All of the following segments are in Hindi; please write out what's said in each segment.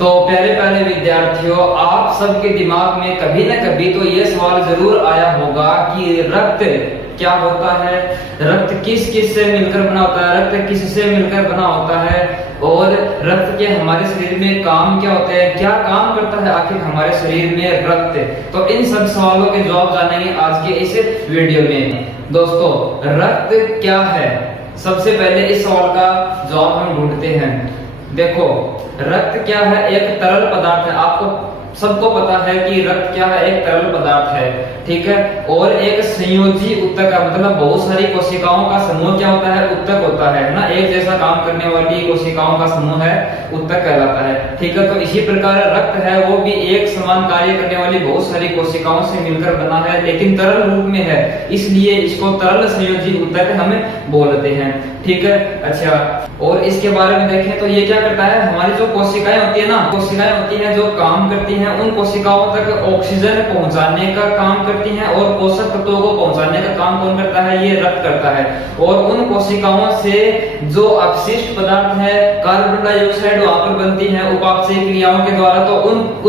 तो प्यारे प्यारे विद्यार्थियों, आप सबके दिमाग में कभी न कभी तो ये सवाल जरूर आया होगा कि रक्त क्या होता है, रक्त किस किस से मिलकर बना होता है, रक्त किससे मिलकर बना होता है, और रक्त के हमारे शरीर में काम क्या होते हैं, क्या काम करता है आखिर हमारे शरीर में रक्त। तो इन सब सवालों के जवाब जानेंगे आज के इस वीडियो में। दोस्तों, रक्त क्या है, सबसे पहले इस सवाल का जवाब हम ढूंढते हैं। देखो, रक्त क्या है, एक तरल पदार्थ है। आपको सबको पता है कि रक्त क्या है, एक तरल पदार्थ है, ठीक है। और एक संयोजी ऊतक है, मतलब बहुत सारी कोशिकाओं का समूह क्या होता है, ऊतक होता है ना। एक जैसा काम करने वाली कोशिकाओं का समूह है, ऊतक कहलाता है, ठीक है। तो इसी प्रकार रक्त है, वो भी एक समान कार्य करने वाली बहुत सारी कोशिकाओं से मिलकर बना है, लेकिन तरल रूप में है, इसलिए इसको तरल संयोजी ऊतक हम बोलते हैं, ठीक है। अच्छा, और इसके बारे में देखें तो ये क्या करता है, हमारी जो कोशिकाएं होती है ना, कोशिकाएं होती हैं जो काम करती हैं, उन कोशिकाओं तक ऑक्सीजन पहुंचाने का काम करती हैं, और पोषक तत्वों को पहुंचाने का काम कौन करता है, ये रक्त करता है। और उन कोशिकाओं से जो अपशिष्ट पदार्थ है, कार्बन डाइऑक्साइड वहां पर बनती है उपापचय क्रियाओं के द्वारा, तो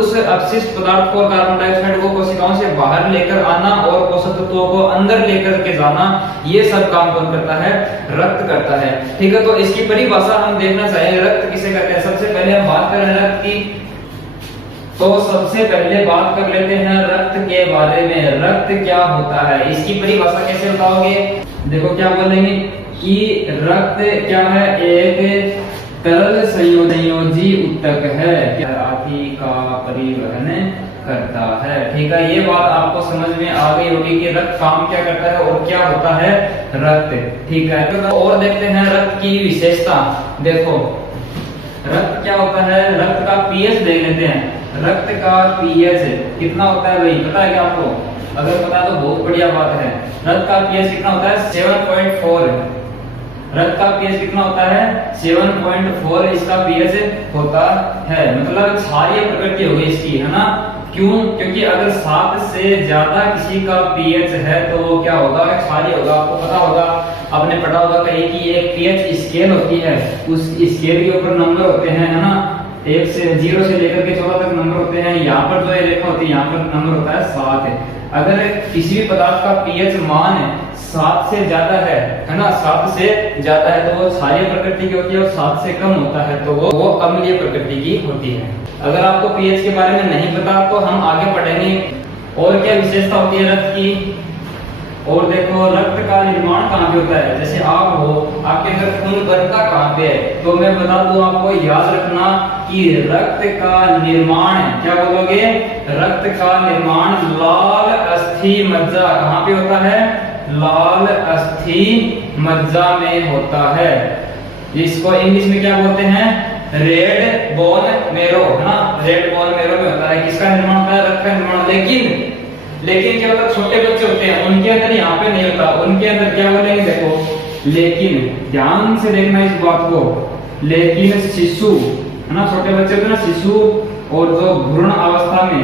उस अपशिष्ट पदार्थ को, कार्बन डाइऑक्साइड को कोशिकाओं से बाहर लेकर आना और पोषक तत्वों को अंदर लेकर के जाना, ये सब काम कौन करता है, रक्त करता है, ठीक है। तो इसकी परिभाषा हम देखना चाहेंगे, रक्त किसे कहते हैं। सबसे पहले हम बात करें रक्त की, तो सबसे पहले बात कर लेते हैं रक्त के बारे में। रक्त क्या होता है, इसकी परिभाषा कैसे बताओगे। देखो क्या बोलेंगे कि रक्त क्या है, एक तरल संयोजी ऊतक है, आदि का परिवहन करता है, ठीक है। ये बात आपको समझ में आ गई होगी कि रक्त काम क्या करता है और क्या होता है रक्त, ठीक है। तो और देखते हैं रक्त की विशेषता। देखो, रक्त क्या होता है, रक्त का पीएच देख लेते हैं। रक्त का पीएच कितना होता है भाई, पता है क्या आपको? अगर पता है तो बहुत बढ़िया बात है। रक्त का पीएच कितना होता है, 7.4। रक्त का पीएच कितना होता है, 7.4 इसका पीएच होता है। मतलब क्षारीय प्रकृति होगी इसकी, है ना। क्यों? क्योंकि अगर 7 से ज्यादा किसी का पीएच है तो वो क्या होगा, क्षारीय होगा। आपको पता होगा, आपने पढ़ा होगा कहीं कि एक पीएच स्केल होती है, उस स्केल के ऊपर नंबर होते हैं, है ना। 0 से लेकर के 14 तक नंबर होते हैं। यहाँ पर जो रेखा होती है, यहाँ पर नंबर होता है 7। अगर किसी भी पदार्थ का पीएच मान 7 से ज्यादा है ना, 7 से ज्यादा है तो वो क्षारीय प्रकृति की होती है, और 7 से कम होता है तो वो अम्लीय प्रकृति की होती है। अगर आपको पीएच के बारे में नहीं पता तो हम आगे पढ़ेंगे और क्या विशेषता होती है रक्त की। और देखो, रक्त का निर्माण कहाँ पे होता है। जैसे आप हो, आपके अंदर खून बनता कहाँ पे है, तो मैं बता दूं आपको, याद रखना कि रक्त का निर्माण, क्या बोलोगे, रक्त का निर्माण लाल अस्थि मज्जा कहाँ पे होता है, लाल अस्थि मज्जा में होता है। जिसको इंग्लिश में क्या बोलते हैं, रेड बोन मेरो, है ना। रेड बोन मेरो में होता है। किसका निर्माण होता है, रक्त का निर्माण। लेकिन क्या होता है, छोटे बच्चे होते हैं, उनके अंदर यहाँ पे नहीं होता। उनके अंदर क्या बोलेंगे, देखो, लेकिन ध्यान से देखना इस बात को, लेकिन शिशु, है ना, छोटे बच्चे होते हैं ना, शिशु, और जो भ्रूण अवस्था में,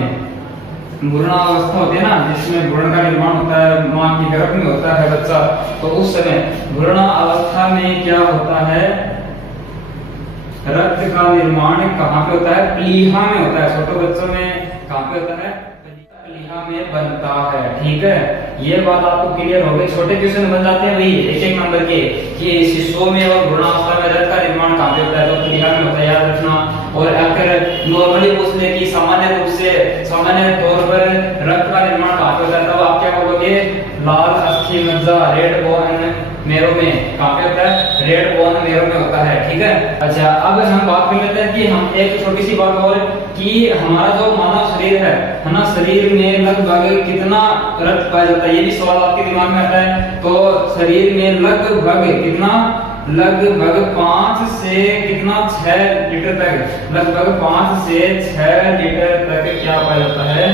भ्रूण अवस्था होती है ना, जिसमें भ्रूण का निर्माण होता है, माँ की गर्भ में होता है बच्चा, तो उस समय भ्रूण अवस्था में क्या होता है, रक्त का निर्माण कहाँ पे होता है, प्लीहा में होता है। छोटे बच्चों में कहाँ पे होता है, प्लीहा में बनता है, ठीक है। ये बात आपको क्लियर हो गई। छोटे क्वेश्चन बन जाते हैं वही 1-1 नंबर के, कि शिशुओं में और भ्रूणावस्था में रक्त का निर्माण कहाँ पे होता है, तो प्लीहा में होता है, याद रखना। और अगर नॉर्मली पूछ ले कि सामान्य रूप से, सामान्य तौर पर रक्त का निर्माण कहाँ पे होता है, तब आप क्या बोलोगे, लाल अस्थि मज्जा, रेड बोन मेरो में कहाँ पे होता है, रेड बोन मेरो में होता है, ठीक है। अच्छा, अब हम बात कर लेते हैं कि हम एक छोटी सी बात और, कि हमारा जो मानव शरीर है ना, शरीर में लगभग कितना रक्त पाया जाता है, ये भी सवाल आपके दिमाग में आता है। तो शरीर में लगभग कितना, लगभग 5 से कितना, 6 लीटर तक, लगभग 5 से 6 लीटर तक क्या पाया जाता है,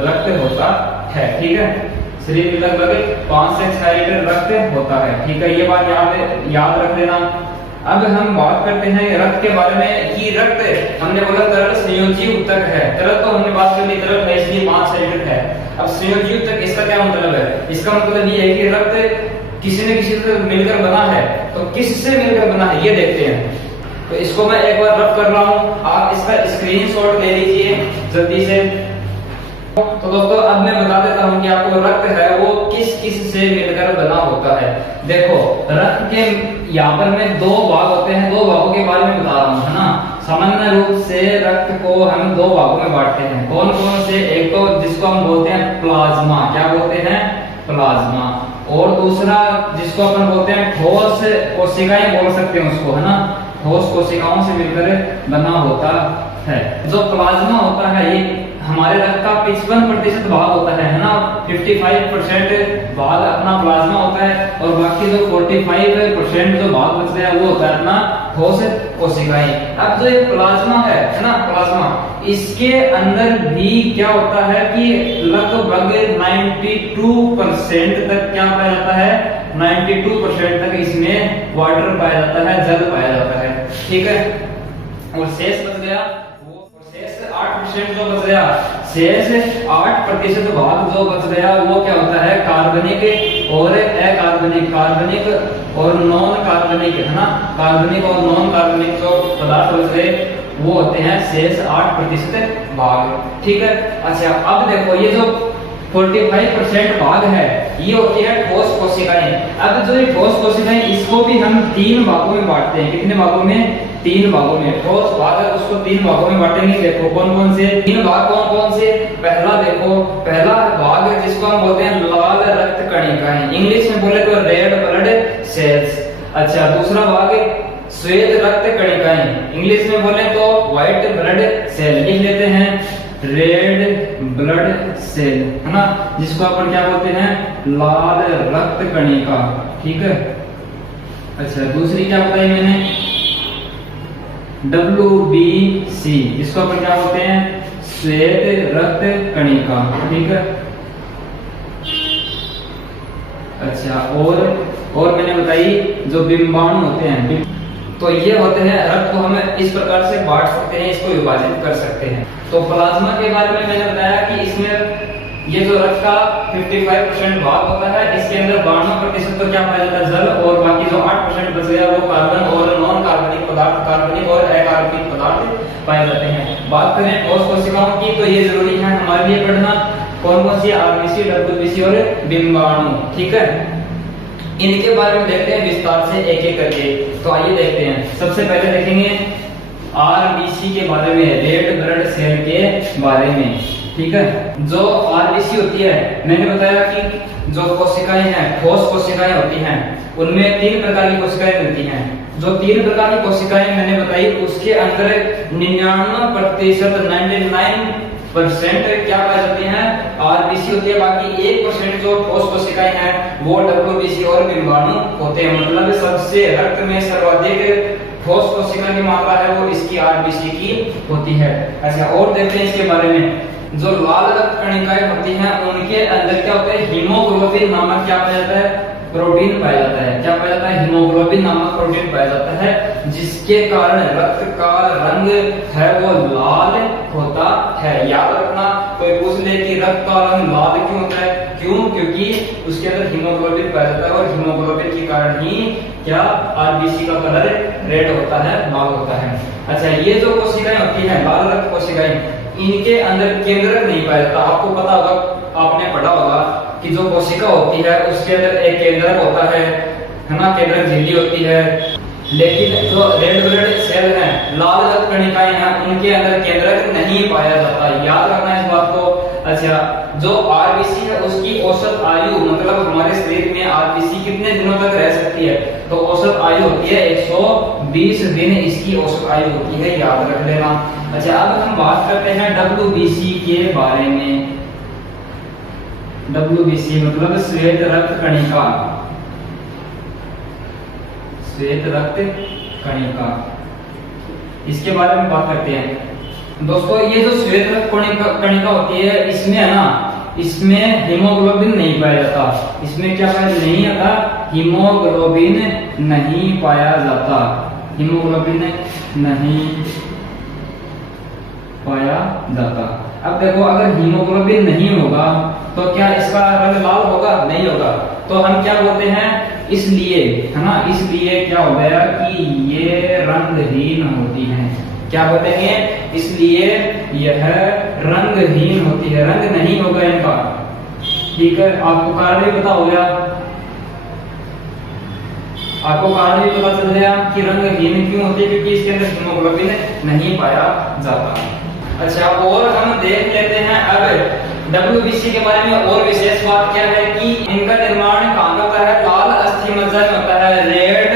रक्त होता है, ठीक है। शरीर में लगभग 5 से 6 लीटर रक्त होता है, ठीक है। ये बात याद रख लेना। अब हम बात करते हैं रक्त के बारे में, कि रक्त हमने बोला तरल संयोजी ऊतक है। तरल तो हमने बात कर ली, तरल है इसलिए 5-6 लीटर है। अब संयोजी ऊतक, इसका क्या मतलब है, इसका मतलब ये है कि रक्त किसी न किसी से मिलकर बना है, तो किससे मिलकर बना है ये देखते हैं। तो इसको मैं एक बार रब कर रहा हूँ, आप इसका स्क्रीनशॉट ले लीजिए जल्दी से। तो दोस्तों अब मैं बता देता हूँ कि आपको रक्त है वो किस किस से मिलकर बना होता है। देखो रक्त के यहाँ पर में दो भाग होते हैं, दो भागों के बारे में बता रहा हूँ, है ना। सामान्य रूप से रक्त को हम दो भागों में बांटते हैं। कौन कौन से? एक तो जिसको हम बोलते हैं प्लाज्मा, क्या बोलते हैं? प्लाज्मा। और दूसरा जिसको अपन बोलते हैं ठोस कोशिकाएं बोल सकते हैं उसको, है ना। ठोस कोशिकाओं से मिलकर बना होता है। जो प्लाज्मा होता है ये हमारे रक्त का 55% भाग होता है ना। 55% भाग अपना प्लाज्मा होता है और बाकी जो 45% जो भाग बचता है वो होता है अपना ठोस कोशिकाएं। अब जो ये प्लाज्मा है ना, प्लाज्मा, इसके अंदर भी क्या होता है कि लगभग 92% तक क्या पाया जाता है? 92% तक इसमें वाटर पाया जाता है, जल पाया जाता है, ठीक है। और शेष बच गया, वो शेष 8% जो बच गया, शेष 8% भाग जो बच गया वो क्या होता है? कार्बनिक और अकार्बनिक, कार्बनिक और नॉन कार्बनिक, है ना। कार्बनिक और नॉन कार्बनिक जो पदार्थ बच गए वो होते हैं शेष 8% भाग, ठीक है। अच्छा अब देखो ये जो 45% भाग है ये होती है ठोस कोशिकाएं। अब जो ये ठोस कोशिकाएं इसको भी हम 3 भागों में बांटते हैं। कितने भागों में? 3 भागों में। ठोस भाग है उसको 3 भागों में बांटेंगे। देखो कौन कौन से 3 भाग, कौन कौन से? पहला देखो, पहला भाग है जिसको हम बोलते हैं लाल रक्त कणिकाएं, इंग्लिश में बोले तो रेड ब्लड सेल्स। अच्छा दूसरा भाग श्वेत रक्त कणिकाएं, इंग्लिश में बोले तो व्हाइट ब्लड सेल, लिख लेते हैं रेड ब्लड सेल, है ना, जिसको अपन क्या बोलते हैं? लाल रक्त कणिका, ठीक है। अच्छा दूसरी क्या बताई मैंने? WBC, जिसको अपन क्या बोलते हैं? श्वेत रक्त कणिका, ठीक है। अच्छा और मैंने बताई जो बिंबाणु होते हैं, तो ये होते हैं रक्त को हम इस प्रकार से बांट सकते हैं, इसको विभाजित कर सकते हैं। तो प्लाज्मा के बारे में मैंने बताया कि इसमें ये जो रक्त का 55% भाग होता है, इसके अंदर 92% तो क्या पाया जाता है? जल, और बाकी जो 8% बच गया वो कार्बन और नॉन कार्बनिक पदार्थ, कार्बनिक और अकार्बनिक पदार्थ पाए जाते हैं। बात करें ठोस कोशिकाओं की तो ये जरूरी है हमारे लिए पढ़ना, कौन कौन सी? आरबीसी, डब्ल्यूबीसी और बिंबाणु, ठीक है। इनके बारे में देखते हैं विस्तार से एक एक करके। तो आइए देखते हैं। सबसे पहले देखेंगे आरबीसी के बारे में, रेड ब्लड सेल के बारे में, ठीक है। जो आरबीसी होती है, मैंने बताया कि जो कोशिकाएं हैं, ठोस कोशिकाएं होती हैं, उनमें 3 प्रकार की कोशिकाएं मिलती हैं। जो 3 प्रकार की कोशिकाएं मैंने बताई उसके अंदर 99% 99% क्या पाई जाती हैं? आरबीसी होती है। बाकी 1% जो ठोस कोशिकाएं हैं वो डब्ल्यूबीसी और बिंबाणु होते हैं। मतलब सबसे रक्त में सर्वाधिक ठोस कोशिका की मात्रा है वो इसकी आरबीसी की होती है। अच्छा और देखते हैं इसके बारे में। जो लाल रक्त कणिकाएं होती हैं उनके अंदर क्या होता है? हीमोग्लोबिन नामक क्या पाया जाता है? प्रोटीन पाया जाता है। क्या पाया जाता है? हीमोग्लोबिन नामक प्रोटीन पाया जाता है, जिसके कारण रक्त का रंग है वो लाल होता है। याद रखना, कोई पूछ ले कि रक्त का रंग लाल क्यों होता है? क्यों? क्योंकि उसके अंदर हीमोग्लोबिन पाया जाता है और हीमोग्लोबिन के कारण ही क्या आरबीसी का कलर रेड होता है, लाल होता है। अच्छा ये जो कोशिकाएं होती हैं, लाल रक्त कोशिकाएं, इनके अंदर केंद्रक नहीं पाया जाता। आपको पता होगा, आपने पढ़ा होगा कि जो कोशिका होती है उसके अंदर एक केंद्रक होता है ना, केंद्रक झिल्ली होती है। लेकिन जो रेड ब्लड सेल है, लाल रक्त कणिकाएं हैं, उनके अंदर केंद्रक नहीं पाया जाता। याद रखना इस बात को। अच्छा जो आरबीसी है उसकी औसत आयु, मतलब हमारे शरीर में आरबीसी कितने दिनों तक रह सकती है? तो औसत आयु होती है 120 दिन इसकी औसत आयु होती है, याद रख लेना। अच्छा अब हम बात करते हैं डब्ल्यूबीसी के बारे में। डब्ल्यूबीसी मतलब श्वेत रक्त कणिका, श्वेत रक्त कणिका, इसके बारे में बात करते हैं। दोस्तों ये जो श्वेत रक्त कणिका होती है इसमें है ना, इसमें हीमोग्लोबिन नहीं पाया जाता। इसमें क्या पाया नहीं आता? हीमोग्लोबिन नहीं पाया जाता। हीमोग्लोबिन नहीं पाया जाता। अब देखो अगर हीमोग्लोबिन नहीं होगा तो क्या इसका रंग लाल होगा? नहीं होगा। तो हम क्या बोलते हैं? इसलिए, है ना, इसलिए क्या हो गया कि ये रंगहीन होती हैं। क्या बोलेंगे? इसलिए यह रंगहीन होती है, रंग नहीं होगा इनका। ठीक है, आपको कारण भी पता हो गया, आपको कारण भी पता चल गया कि रंगहीन क्यों होती है, क्योंकि इसके अंदर हीमोग्लोबिन नहीं पाया जाता। अच्छा, और हम देख लेते हैं अब WBC के बारे में। और विशेष बात क्या है कि इनका निर्माण कहाँ होता है? लाल अस्थि मज्जा में होता है, रेड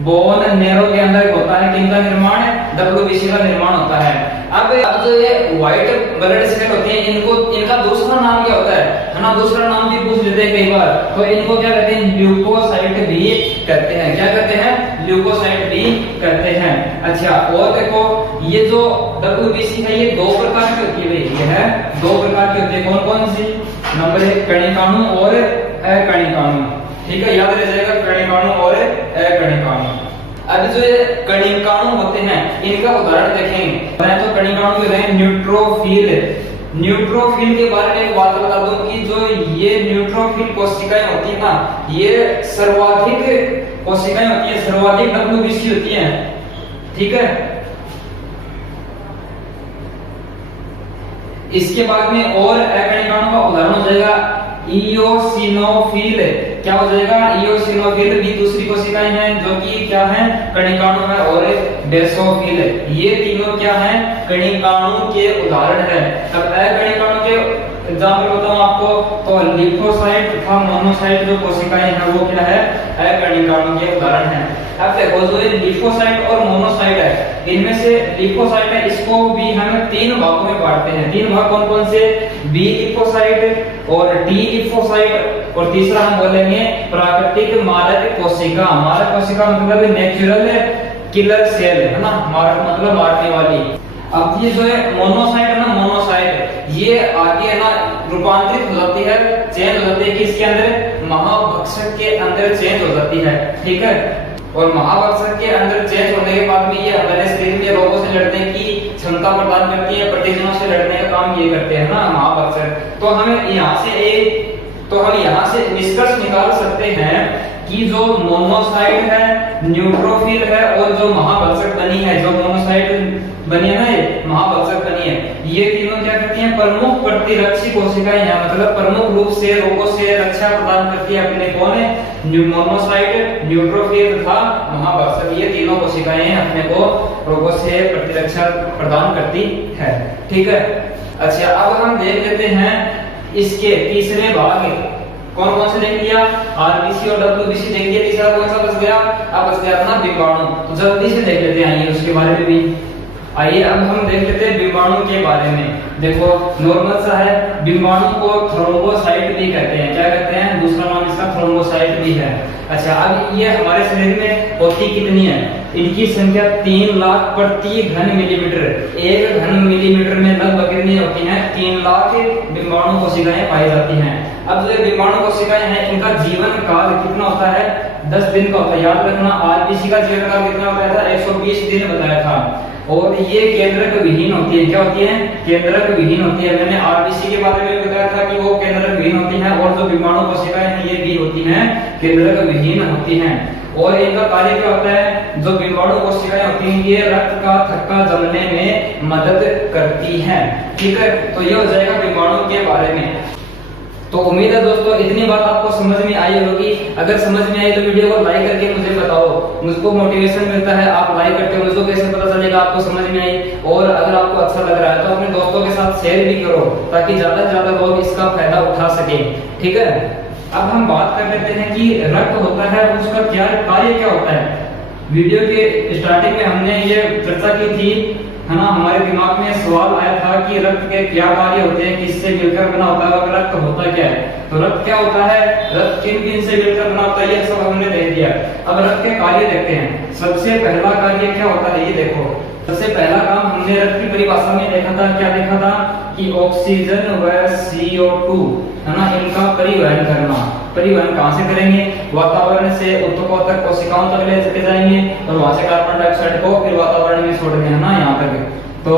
बोन नैरो के अंदर होता है। किनका निर्माण? WBC का निर्माण होता है। अब जो ये व्हाइट ब्लड सेल होते हैं, इनको इनका दूसरा नाम क्या होता है ना? दूसरा नाम भी पूछ लेते हैं कई बार, तो इनको क्या कहते हैं? ल्यूकोसाइट भी कहते हैं। क्या कहते हैं? ल्यूकोसाइट भी कहते हैं। अच्छा, और देखो ये जो WBC है ये दो प्रकार की होती है भाई, यह दो प्रकार की होती है। कौन कौन सी? नंबर 1 कणिकाणु और अकणिकाणु। ठीक है, याद रह जाएगा, कणिकाणु और अकणिकाणु। अब जो ये कणिकाणु होते हैं इनका उदाहरण देखेंगे। मैं तो कणिकाणु के रहे न्यूट्रोफिल। न्यूट्रोफिल के बारे में एक बात बता दूं कि जो ये न्यूट्रोफिल कोशिकाएं होती है ना, ये सर्वाधिक कोशिकाएं होती है, सर्वाधिक WBC होती हैं। ठीक है, इसके बाद में और अकणिकाणु का उदाहरण हो जाएगा इयोसिनोफिल। क्या हो जाएगा? इयोसिनोफिल भी दूसरी कोशिकाएं हैं जो कि क्या है? कणिकाणु है। और बेसोफिल, ये तीनों क्या हैं? कणिकाणु के उदाहरण है। अब अकणिकाणु के एग्जाम्पल बताऊं आपको, तो लिम्फोसाइट तथा मोनोसाइट जो कोशिकाएं हैं वो क्या है? अकणिकाणु के उदाहरण है। अब देखो जो ये लिम्फोसाइट और मोनोसाइट है, इनमें से लिम्फोसाइट है, इसको भी हम 3 भागों में बांटते हैं। 3 भाग कौन कौन से? बी लिम्फोसाइट और टी लिम्फोसाइट, और तीसरा हम बोलेंगे प्राकृतिक मारक कोशिका। मारक कोशिका मतलब नेचुरल किलर सेल, है ना, मारक मतलब मारने वाली। अब ये जो है मोनोसाइट है ना, मोनोसाइट ये आगे है ना रूपांतरित हो जाती है, चेंज हो जाती है कि इसके अंदर महाभक्षक के अंदर चेंज हो जाती है। ठीक है, और महाभक्षक के अंदर चेंज होने के बाद में ये हमारे शरीर में रोगों से लड़ने की क्षमता प्रदान करती है, प्रतिजनों से लड़ने का काम ये करते हैं ना महाभक्षक। तो हम यहाँ से निष्कर्ष निकाल सकते हैं कि जो मोनोसाइट है, न्यूट्रोफिल है, और जो महाभक्षक बनी है, जो मोनोसाइट बनी है ना, ये महाभक्षक बनी है, ये तीनों क्या करती हैं? प्रमुख प्रतिरक्षी कोशिकाएं हैं, मतलब प्रमुख रूप से रोगों से रक्षा प्रदान करती है अपने। कौन है? मोनोसाइट, न्यूट्रोफिल तथा महाभक्षक, ये तीनों कोशिकाएं अपने को रोगों से प्रतिरक्षा प्रदान करती है। ठीक है, अच्छा, अब हम देख लेते हैं इसके तीसरे भाग। कौन कौन से देख लिया? आरबीसी और WBC देख लिया, तीसरा कौन सा बच गया? अब बच गया अपना डिम्बाणु। तो जल्दी से देख लेते हैं, आइए उसके बारे में भी। आइए अब हम देख लेते हैं डिम्बाणु के बारे में। देखो नॉर्मल सा है, डिम्बाणु को थ्रोम्बोसाइट भी कहते हैं। क्या कहते हैं? दूसरा नाम इसका थ्रोम्बोसाइट भी है। अच्छा, अब ये हमारे शरीर में होती कितनी है? इनकी संख्या 3 लाख प्रति घन मिलीमीटर। 1 घन मिलीमीटर में लगभग कितनी होती हैं? 3 लाख डिम्बाणु कोशिकाएं पाई जाती हैं। अब जो डिम्बाणु कोशिकाएं हैं इनका जीवन काल कितना होता है? 10 दिन का होता है। याद रखना, आरबीसी का जीवन काल कितना बताया था? 120 दिन बताया था। और ये केंद्रक विहीन होती है। क्या होती है? केंद्रक विहीन होती है। मैंने आरबीसी के बारे में बताया था कि वो केंद्रक विहीन होती हैं, और जो डिम्बाणु कोशिकाएं हैं ये भी होती हैं केंद्रक विहीन होती हैं। और इनका कार्य क्या होता है? जो डिम्बाणु कोशिकाएं होती हैं ये रक्त का थक्का जमने में मदद करती हैं। ठीक है, तो ये हो जाएगा डिम्बाणु के बारे में। तो उम्मीद है दोस्तों इतनी बात आपको समझ में आई होगी। अगर समझ में आई तो वीडियो को लाइक करके मुझे बताओ, मुझको मोटिवेशन मिलता है। आप लाइक करते हो, मुझको कैसे पता चलेगा आपको समझ में आई। और अगर आपको अच्छा लग रहा है तो अपने दोस्तों के साथ शेयर भी करो, ताकि ज्यादा से ज्यादा लोग इसका फायदा उठा सके। ठीक है, अब हम बात कर लेते हैं कि रक्त होता है उसका क्या कार्य क्या होता है। वीडियो के स्टार्टिंग में हमने ये चर्चा की थी, है ना, हमारे दिमाग में सवाल आया था कि रक्त के क्या कार्य होते हैं, किससे मिलकर बना होता है, और रक्त होता क्या है। तो रक्त क्या होता है, रक्त किन किन से मिलकर बना होता है, ये सब हमने देख दिया। अब रक्त के कार्य देखते हैं। सबसे पहला कार्य क्या होता है, ये देखो। सबसे पहला काम हमने रक्त की परिभाषा में देखा था, क्या देखा था कि ऑक्सीजन व CO2, है ना, इनका परिवहन करना। परिवहन कहां से करेंगे? वातावरण से उत्तकोत्तर कोशिकाओं तक ले चले जाएंगे, और वहां से कार्बन डाइऑक्साइड को फिर वातावरण में छोड़ देंगे, है ना, यहाँ तक। तो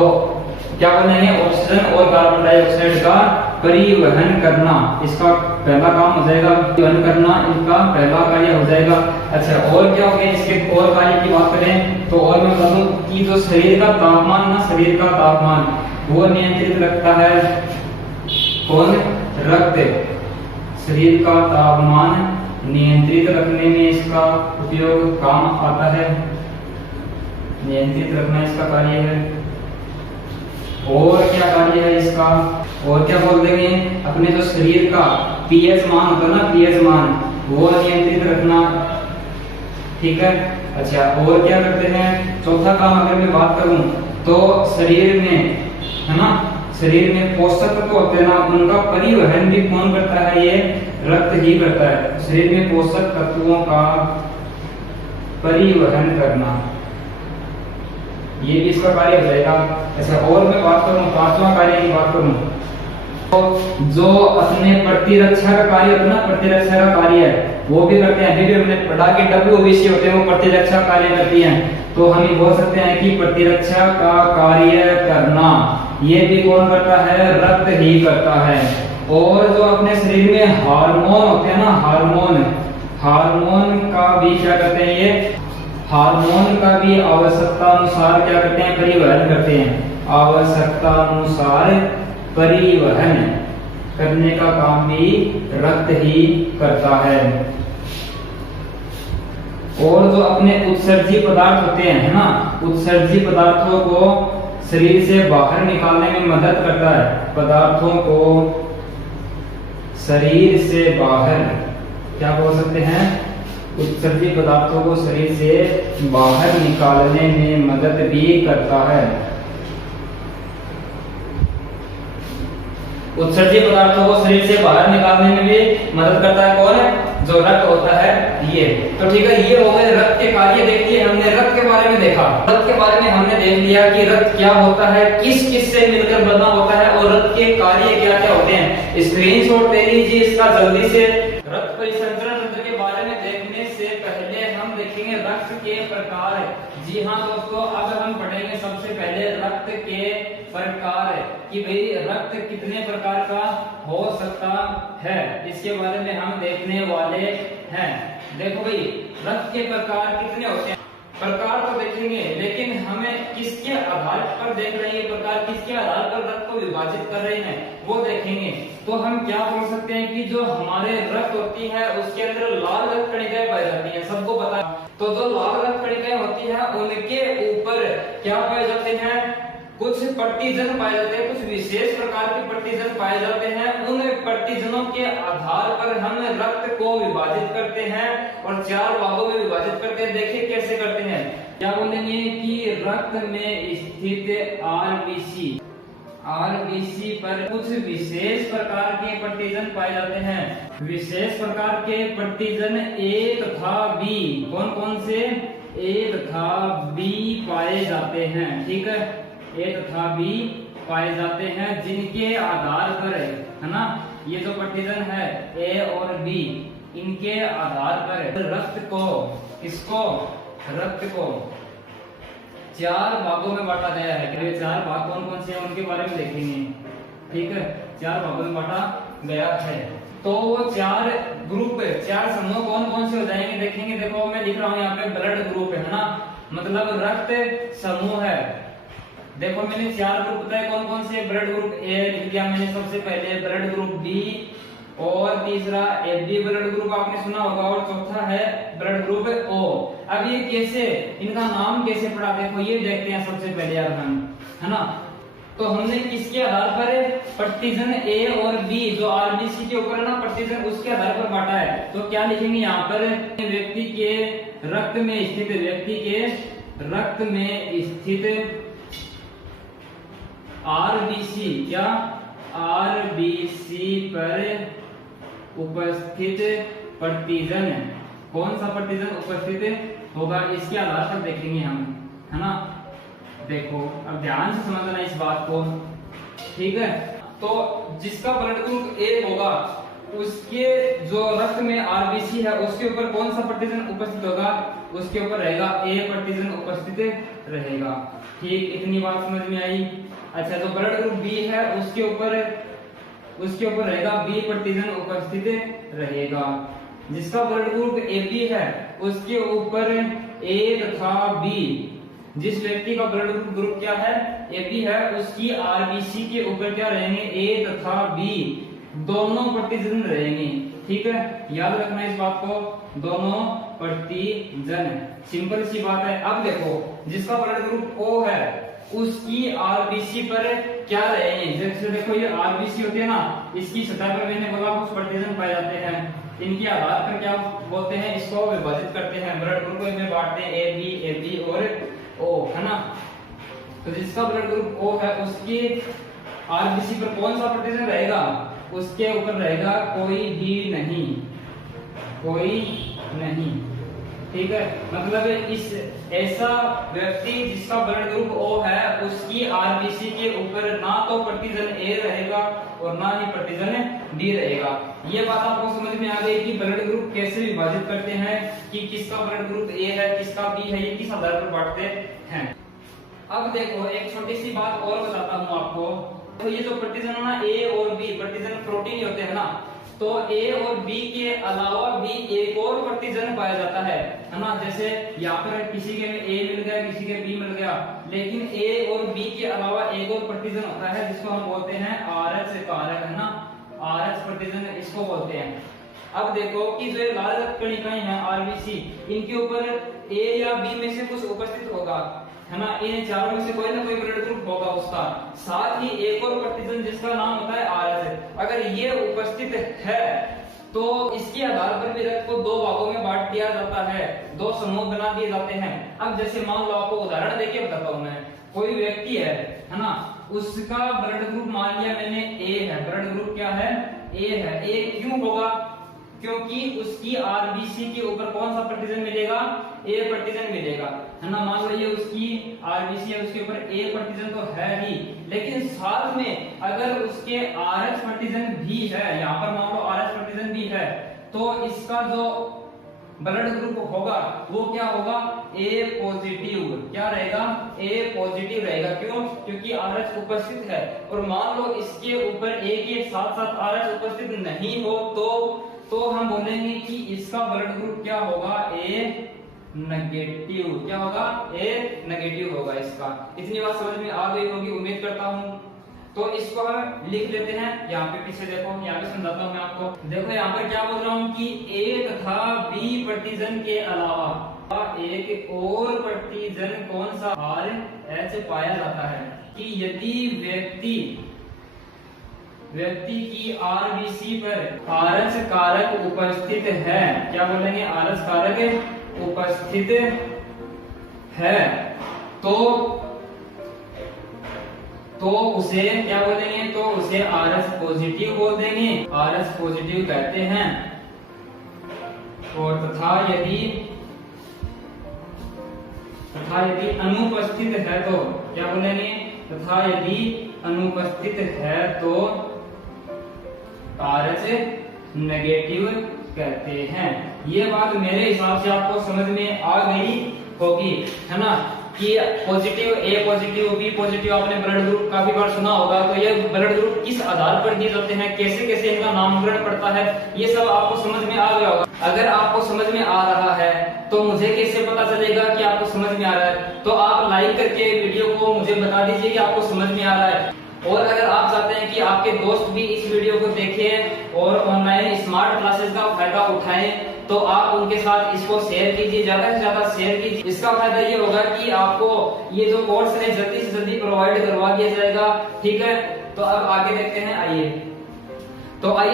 क्या बनेंगे? ऑक्सीजन और कार्बन डाइऑक्साइड का परिवहन करना, इसका पहला काम हो जाएगा। परिवहन करना इनका पहला कार्य हो जाएगा। अच्छा, और क्या हो गया इसके और कार्य की बात करें तो और मैं बताऊं कि जो शरीर का तापमान ना, शरीर का तापमान वो नियंत्रित रखता है कौन? रक्त। शरीर का तापमान नियंत्रित रखने में इसका उपयोग काम आता है, नियंत्रित रखना इसका कार्य है। और क्या कार्य है इसका? और क्या बोल देंगे? अपने जो शरीर का पीएच मान होता है ना, पीएच मान वो नियंत्रित रखना। ठीक है। अच्छा, और क्या करते हैं? चौथा काम अगर मैं बात करूं तो शरीर में, है ना, शरीर में पोषक तत्व होते हैं ना, उनका परिवहन भी कौन करता है? ये रक्त ही करता है। शरीर में पोषक तत्वों का परिवहन करना, ये भी इसका कार्य हो जाएगा। अच्छा, और मैं बात करूं पांचवा कार्य की बात करूं तो जो अपने प्रतिरक्षा का कार्य होता है ना, प्रतिरक्षा का कार्य है वो भी करते हैं। अभी भी हमने पढ़ा कि डब्ल्यूबीसी होते हैं वो प्रतिरक्षा कार्य करती हैं, तो हम ये बोल सकते हैं कि प्रतिरक्षा का कार्य करना ये भी कौन करता है? रक्त ही करता है। और जो अपने शरीर में हार्मोन होते हैं ना, हार्मोन, हार्मोन का भी क्या करते हैं? ये हार्मोन का भी आवश्यकता अनुसार क्या करते हैं? परिवहन करते हैं। आवश्यकता अनुसार परिवहन करने का काम भी रक्त ही करता है। और जो अपने उत्सर्जी पदार्थ होते हैं, है ना, उत्सर्जी पदार्थों को शरीर से बाहर निकालने में मदद करता है। पदार्थों को शरीर से बाहर क्या बोल सकते हैं? उत्सर्जी पदार्थों को शरीर से बाहर निकालने में मदद भी करता है। उत्सर्जी पदार्थों को शरीर से बाहर निकालने में भी मदद करता है कौन? जो रक्त होता है ये। तो ठीक है, ये हो गए रक्त के कार्य। देख लिए हमने रक्त के बारे में देखा, रक्त के बारे में हमने देख लिया कि रक्त क्या होता है, किस किस से मिलकर बना होता है और रक्त के कार्य क्या क्या होते हैं। स्क्रीनशॉट ले लीजिए इसका जल्दी से। रक्त परिसंचरण तंत्र के बारे में देखने से पहले हम देखेंगे रक्त के प्रकार। जी हाँ दोस्तों, अब हम पढ़ेंगे सबसे पहले रक्त के प्रकार कि भाई रक्त कितने प्रकार का हो सकता है, इसके बारे में हम देखने वाले हैं। देखो भाई, रक्त के प्रकार कितने होते हैं? प्रकार तो देखेंगे, लेकिन हमें किसके आधार पर देख रहे हैं? प्रकार किसके आधार पर रक्त को विभाजित कर रहे हैं वो देखेंगे। तो हम क्या बोल सकते हैं कि जो हमारे रक्त होती है उसके अंदर लाल रक्त कणिकाएं पाई जाती हैं, सबको पता है। तो जो लाल रक्त कणिकाएं होती है उनके ऊपर क्या पाए जाते हैं? कुछ प्रतिजन पाए जाते हैं, कुछ विशेष प्रकार के प्रतिजन पाए जाते हैं। उन प्रतिजनों के आधार पर हम रक्त को विभाजित करते हैं और 4 भागों में विभाजित करते हैं। देखिए कैसे करते हैं। क्या बोलेंगे कि रक्त में स्थित आरबीसी, आरबीसी पर कुछ विशेष प्रकार के प्रतिजन पाए जाते हैं। विशेष प्रकार के प्रतिजन ए तथा बी, कौन कौन से? ए तथा बी पाए जाते हैं। ठीक है, ए तथा बी पाए जाते हैं, जिनके आधार पर, है ना, ये जो प्रतिजन है ए और बी, इनके आधार पर रक्त को, किसको? रक्त को 4 भागों में बांटा गया है। ये 4 भाग कौन कौन से हैं उनके बारे में देखेंगे। ठीक है, 4 भागों में बांटा गया है। तो वो 4 ग्रुप, 4 समूह कौन कौन से हो जाएंगे देखेंगे। देखो मैं लिख रहा हूँ यहाँ पे ब्लड ग्रुप है ना, मतलब रक्त समूह है। देखो मैंने 4 ग्रुप बताए कौन कौन से। ब्लड ग्रुप ए लिख दिया मैंने सबसे पहले, ब्लड ग्रुप बी, और तीसरा एबी ब्लड ग्रुप आपने सुना होगा, और चौथा है ब्लड ग्रुप ओ। अब ये कैसे, इनका नाम कैसे पड़ा देखो ये देखते हैं सबसे पहले यार हम, है ना। तो हमने किसके आधार पर? प्रतिजन ए और बी जो आरबीसी के ऊपर है ना प्रतिजन, उसके आधार पर बांटा है। तो क्या लिखेंगे यहाँ पर? व्यक्ति के रक्त में स्थित, व्यक्ति के रक्त में स्थित आरबीसी, क्या? आरबीसी पर उपस्थित प्रतिजन, कौन सा प्रतिजन उपस्थित होगा इसके आधार पर देखेंगे हम, है ना। देखो अब ध्यान से समझना इस बात को, ठीक है। तो जिसका ब्लड ग्रुप ए होगा उसके जो रक्त में आरबीसी है उसके ऊपर कौन सा प्रतिजन उपस्थित होगा? उसके ऊपर रहेगा ए प्रतिजन उपस्थित रहेगा। ठीक, इतनी बात समझ में आई। अच्छा, तो ब्लड ग्रुप बी है उसके ऊपर उसके ऊपर रहेगा बी प्रतिजन उपस्थित रहेगा। जिसका ब्लड ग्रुप AB है उसके ऊपर A तथा B, जिस व्यक्ति का ब्लड ग्रुप क्या है AB है, उसकी RBC के ऊपर क्या रहेंगे A तथा B दोनों प्रतिजन रहेंगे। ठीक है, याद रखना इस बात को, दोनों प्रतिजन, सिंपल सी बात है। अब देखो जिसका ब्लड ग्रुप O है उसकी RBC पर क्या रहेंगे, जैसे देखो ये RBC होती है ना, इसकी सतह पर मैंने बोला कुछ प्रतिजन पाए जाते हैं, इनके आधार पर क्या बोलते हैं, इसको विभाजित करते हैं, ब्लड ग्रुप में बांटते हैं AB और O, है ना। तो जिसका ब्लड ग्रुप O है उसकी RBC पर कौन सा प्रतिजन रहेगा, उसके ऊपर रहेगा कोई भी नहीं, कोई नहीं। ठीक है, मतलब इस ऐसा व्यक्ति जिसका ब्लड ग्रुप O है उसकी RBC के ऊपर ना तो प्रतिजन A रहेगा और ना ही प्रतिजन D रहेगा। ये बात आपको समझ में आ गई कि ब्लड ग्रुप कैसे विभाजित करते हैं, कि किसका ब्लड ग्रुप A है किसका B है, ये किस आधार पर बांटते हैं। अब देखो एक छोटी सी बात और बताता हूँ आपको। तो ये जो प्रतिजन है ना A और B, प्रतिजन प्रोटीन ही होते हैं ना, तो A और B के अलावा भी एक और प्रतिजन पाया जाता है ना। जैसे यहाँ पर किसी के A मिल गया किसी के B मिल गया, लेकिन A और B के अलावा एक और प्रतिजन होता है जिसको हम बोलते हैं RH कारक, है ना, RH प्रतिजन इसको बोलते हैं। अब देखो कि जो लाल रक्त कणिकाएं हैं RBC, इनके ऊपर A या B में से कुछ उपस्थित होगा, है ना, इन चारों में से कोई ना कोई ब्लड ग्रुप होगा उसका, साथ ही एक और प्रतिजन जिसका नाम होता है RH। अगर ये उपस्थित है तो इसके आधार पर भी रक्त को दो भागों में बांट दिया जाता है, दो समूह बना दिए जाते हैं। अब जैसे मान लो आपको उदाहरण देके बताता हूं मैं, कोई व्यक्ति है ना, उसका ब्लड ग्रुप मान लिया मैंने A है, ब्लड ग्रुप क्या है A है। A क्यों होगा, क्योंकि उसकी RBC के ऊपर कौन सा प्रतिजन मिलेगा, A प्रतिजन मिलेगा, है ना। मान लो ये उसकी RBC है, उसके ऊपर A प्रतिजन तो है ही, लेकिन साथ में अगर उसके RH प्रतिजन भी है, यहाँ पर मान लो RH प्रतिजन भी है, तो इसका जो ब्लड ग्रुप होगा वो क्या होगा A पॉजिटिव। क्या रहेगा A पॉजिटिव रहेगा। क्यों, क्योंकि RH उपस्थित है। और मान लो इसके ऊपर A के साथ साथ RH उपस्थित नहीं हो तो हम बोलेंगे कि इसका ब्लड ग्रुप क्या होगा A नेगेटिव। क्या होगा A नेगेटिव होगा इसका। इतनी बात समझ में आ गई होगी उम्मीद करता हूँ। तो इसको हम लिख लेते हैं, यहाँ पे पीछे देखो, यहाँ पे समझाता हूँ मैं आपको। देखो यहाँ पर क्या बोल रहा हूँ कि A तथा B प्रतिजन के अलावा एक और प्रतिजन कौन सा RH पाया जाता है, कि यदि व्यक्ति की RBC पर RH कारक उपस्थित है, क्या बोलेंगे RH कारक उपस्थित है, तो उसे क्या बोलेंगे, तो उसे RH पॉजिटिव बोल देंगे, RH पॉजिटिव कहते हैं। और तथा यदि अनुपस्थित है तो क्या बोलेंगे, तथा यदि अनुपस्थित है तो RH नेगेटिव कहते हैं। ये बात मेरे हिसाब से आपको समझ में आ गई होगी, है ना, कि positive A positive B positive आपने ब्लड ग्रुप काफी बार सुना होगा। तो ये ब्लड ग्रुप किस आधार पर दिए जाते हैं, कैसे कैसे इनका नामकरण पड़ता है, ये सब आपको समझ में आ गया होगा। अगर आपको समझ में आ रहा है तो मुझे कैसे पता चलेगा कि आपको समझ में आ रहा है, तो आप लाइक करके वीडियो को मुझे बता दीजिए कि आपको समझ में आ रहा है। और अगर आप चाहते हैं कि आपके दोस्त भी इस वीडियो को देखें और ऑनलाइन स्मार्ट क्लासेस का फायदा उठाएं, तो आप उनके साथ इसको शेयर कीजिए, ज्यादा से ज्यादा शेयर कीजिए। इसका फायदा ये होगा कि आपको ये जो कोर्स है जल्दी से जल्दी प्रोवाइड करवा दिया जाएगा। ठीक है, तो अब आगे देखते हैं। आइए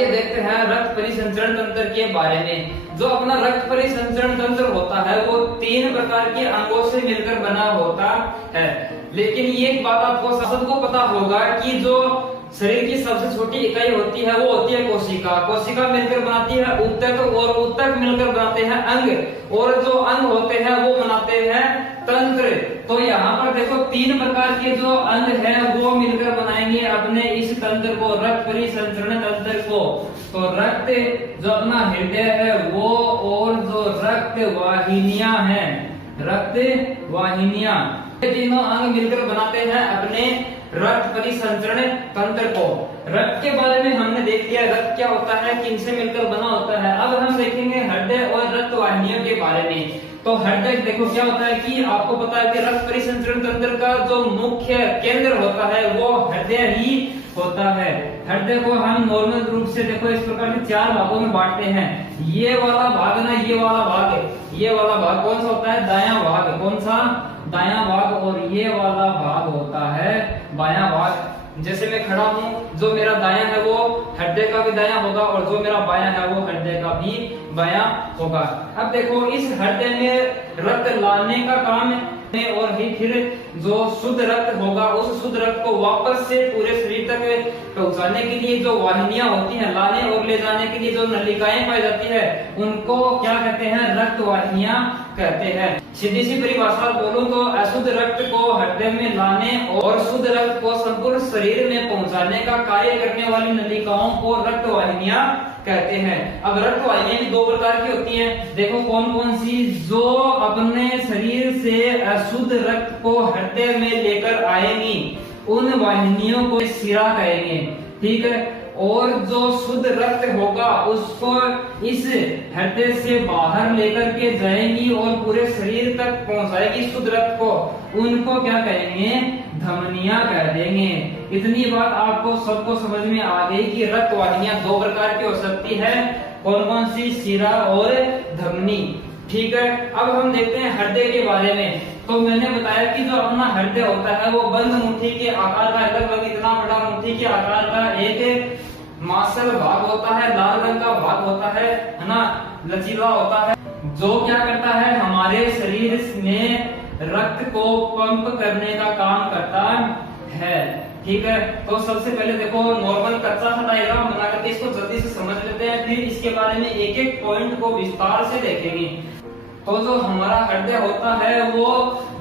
देखते हैं रक्त परिसंचरण तंत्र के बारे में। जो अपना रक्त परिसंचरण तंत्र होता है वो 3 प्रकार के अंगों से मिलकर बना होता है। लेकिन ये एक बात आपको सबको पता होगा कि जो शरीर की सबसे छोटी इकाई होती है वो होती है कोशिका। कोशिका मिलकर बनाती है ऊतक, और ऊतक मिलकर बनाते हैं अंग, और जो अंग होते हैं वो बनाते हैं तंत्र। तो यहाँ पर देखो 3 प्रकार के जो अंग हैं वो मिलकर बनाएंगे अपने इस तंत्र को, रक्त परिसंचरण तंत्र को। तो रक्त जो अपना हृदय है वो, और जो रक्त वाहिनियां हैं, रक्त वाहिनियां, ये तीनों अंग मिलकर बनाते हैं अपने रक्त परिसंचरण तंत्र को। रक्त के बारे में हमने देख लिया रक्त क्या होता है, किनसे मिलकर बना होता है। अब हम देखेंगे हृदय और रक्त वाहिनियों के बारे में। तो हृदय देखो क्या होता है कि आपको पता है कि रक्त परिसंचरण तंत्र का जो मुख्य केंद्र होता है वो हृदय ही होता है। हृदय को हम नॉर्मल रूप से देखो इस प्रकार के 4 भागों में बांटते हैं। ये वाला भाग ना, ये वाला भाग है, ये वाला भाग कौन सा होता है, दायां भाग। कौन सा, दायां भाग। और ये वाला भाग होता है बायां भाग। जैसे मैं खड़ा हूँ, जो मेरा दायां है वो हृदय का भी दायां होगा और जो मेरा बायां है वो हृदय का भी बायां होगा। अब देखो इस हृदय में रक्त लाने का काम है और ही फिर जो शुद्ध रक्त होगा उस शुद्ध रक्त को वापस से पूरे शरीर तक पहुंचाने के लिए जो वाहिनियां होती हैं, लाने और ले जाने के लिए जो नलिकाएं पाई जाती है उनको क्या कहते हैं, रक्त वाहिनियां कहते हैं। सीधी सी परिभाषा बोलूं तो अशुद्ध रक्त को हृदय में लाने और शुद्ध रक्त को संपूर्ण शरीर में पहुंचाने का कार्य करने वाली नलिकाओं को रक्त वाहिनियां कहते हैं। अब रक्त वाहिनियां भी 2 प्रकार की होती हैं। देखो कौन कौन सी, जो अपने शरीर से अशुद्ध रक्त को हृदय में लेकर आएंगी उन वाहिनियों को शिरा कहेंगे, ठीक है। और जो शुद्ध रक्त होगा उसको इस हृदय से बाहर लेकर के जाएंगी और पूरे शरीर तक पहुंचाएगी शुद्ध रक्त को, उनको क्या कहेंगे, धमनियां कह देंगे। इतनी बात आपको सबको समझ में आ गई कि रक्त वाहिनियां 2 प्रकार की हो सकती है। कौन कौन सी, शिरा और धमनी, ठीक है। अब हम देखते हैं हृदय के बारे में। तो मैंने बताया कि जो अपना हृदय होता है वो बंद मुट्ठी के आकार का, लगभग इतना बड़ा मुट्ठी के आकार का एक मांसल भाग होता है, लाल रंग का भाग होता है ना, लचीला होता है, जो क्या करता है, हमारे शरीर में रक्त को पंप करने का काम करता है, ठीक है। तो सबसे पहले देखो नॉर्मल कच्चा सा डायग्राम बना करके इसको जल्दी से समझ लेते हैं, फिर इसके बारे में एक एक पॉइंट को विस्तार से देखेंगे। तो जो हमारा हृदय होता है वो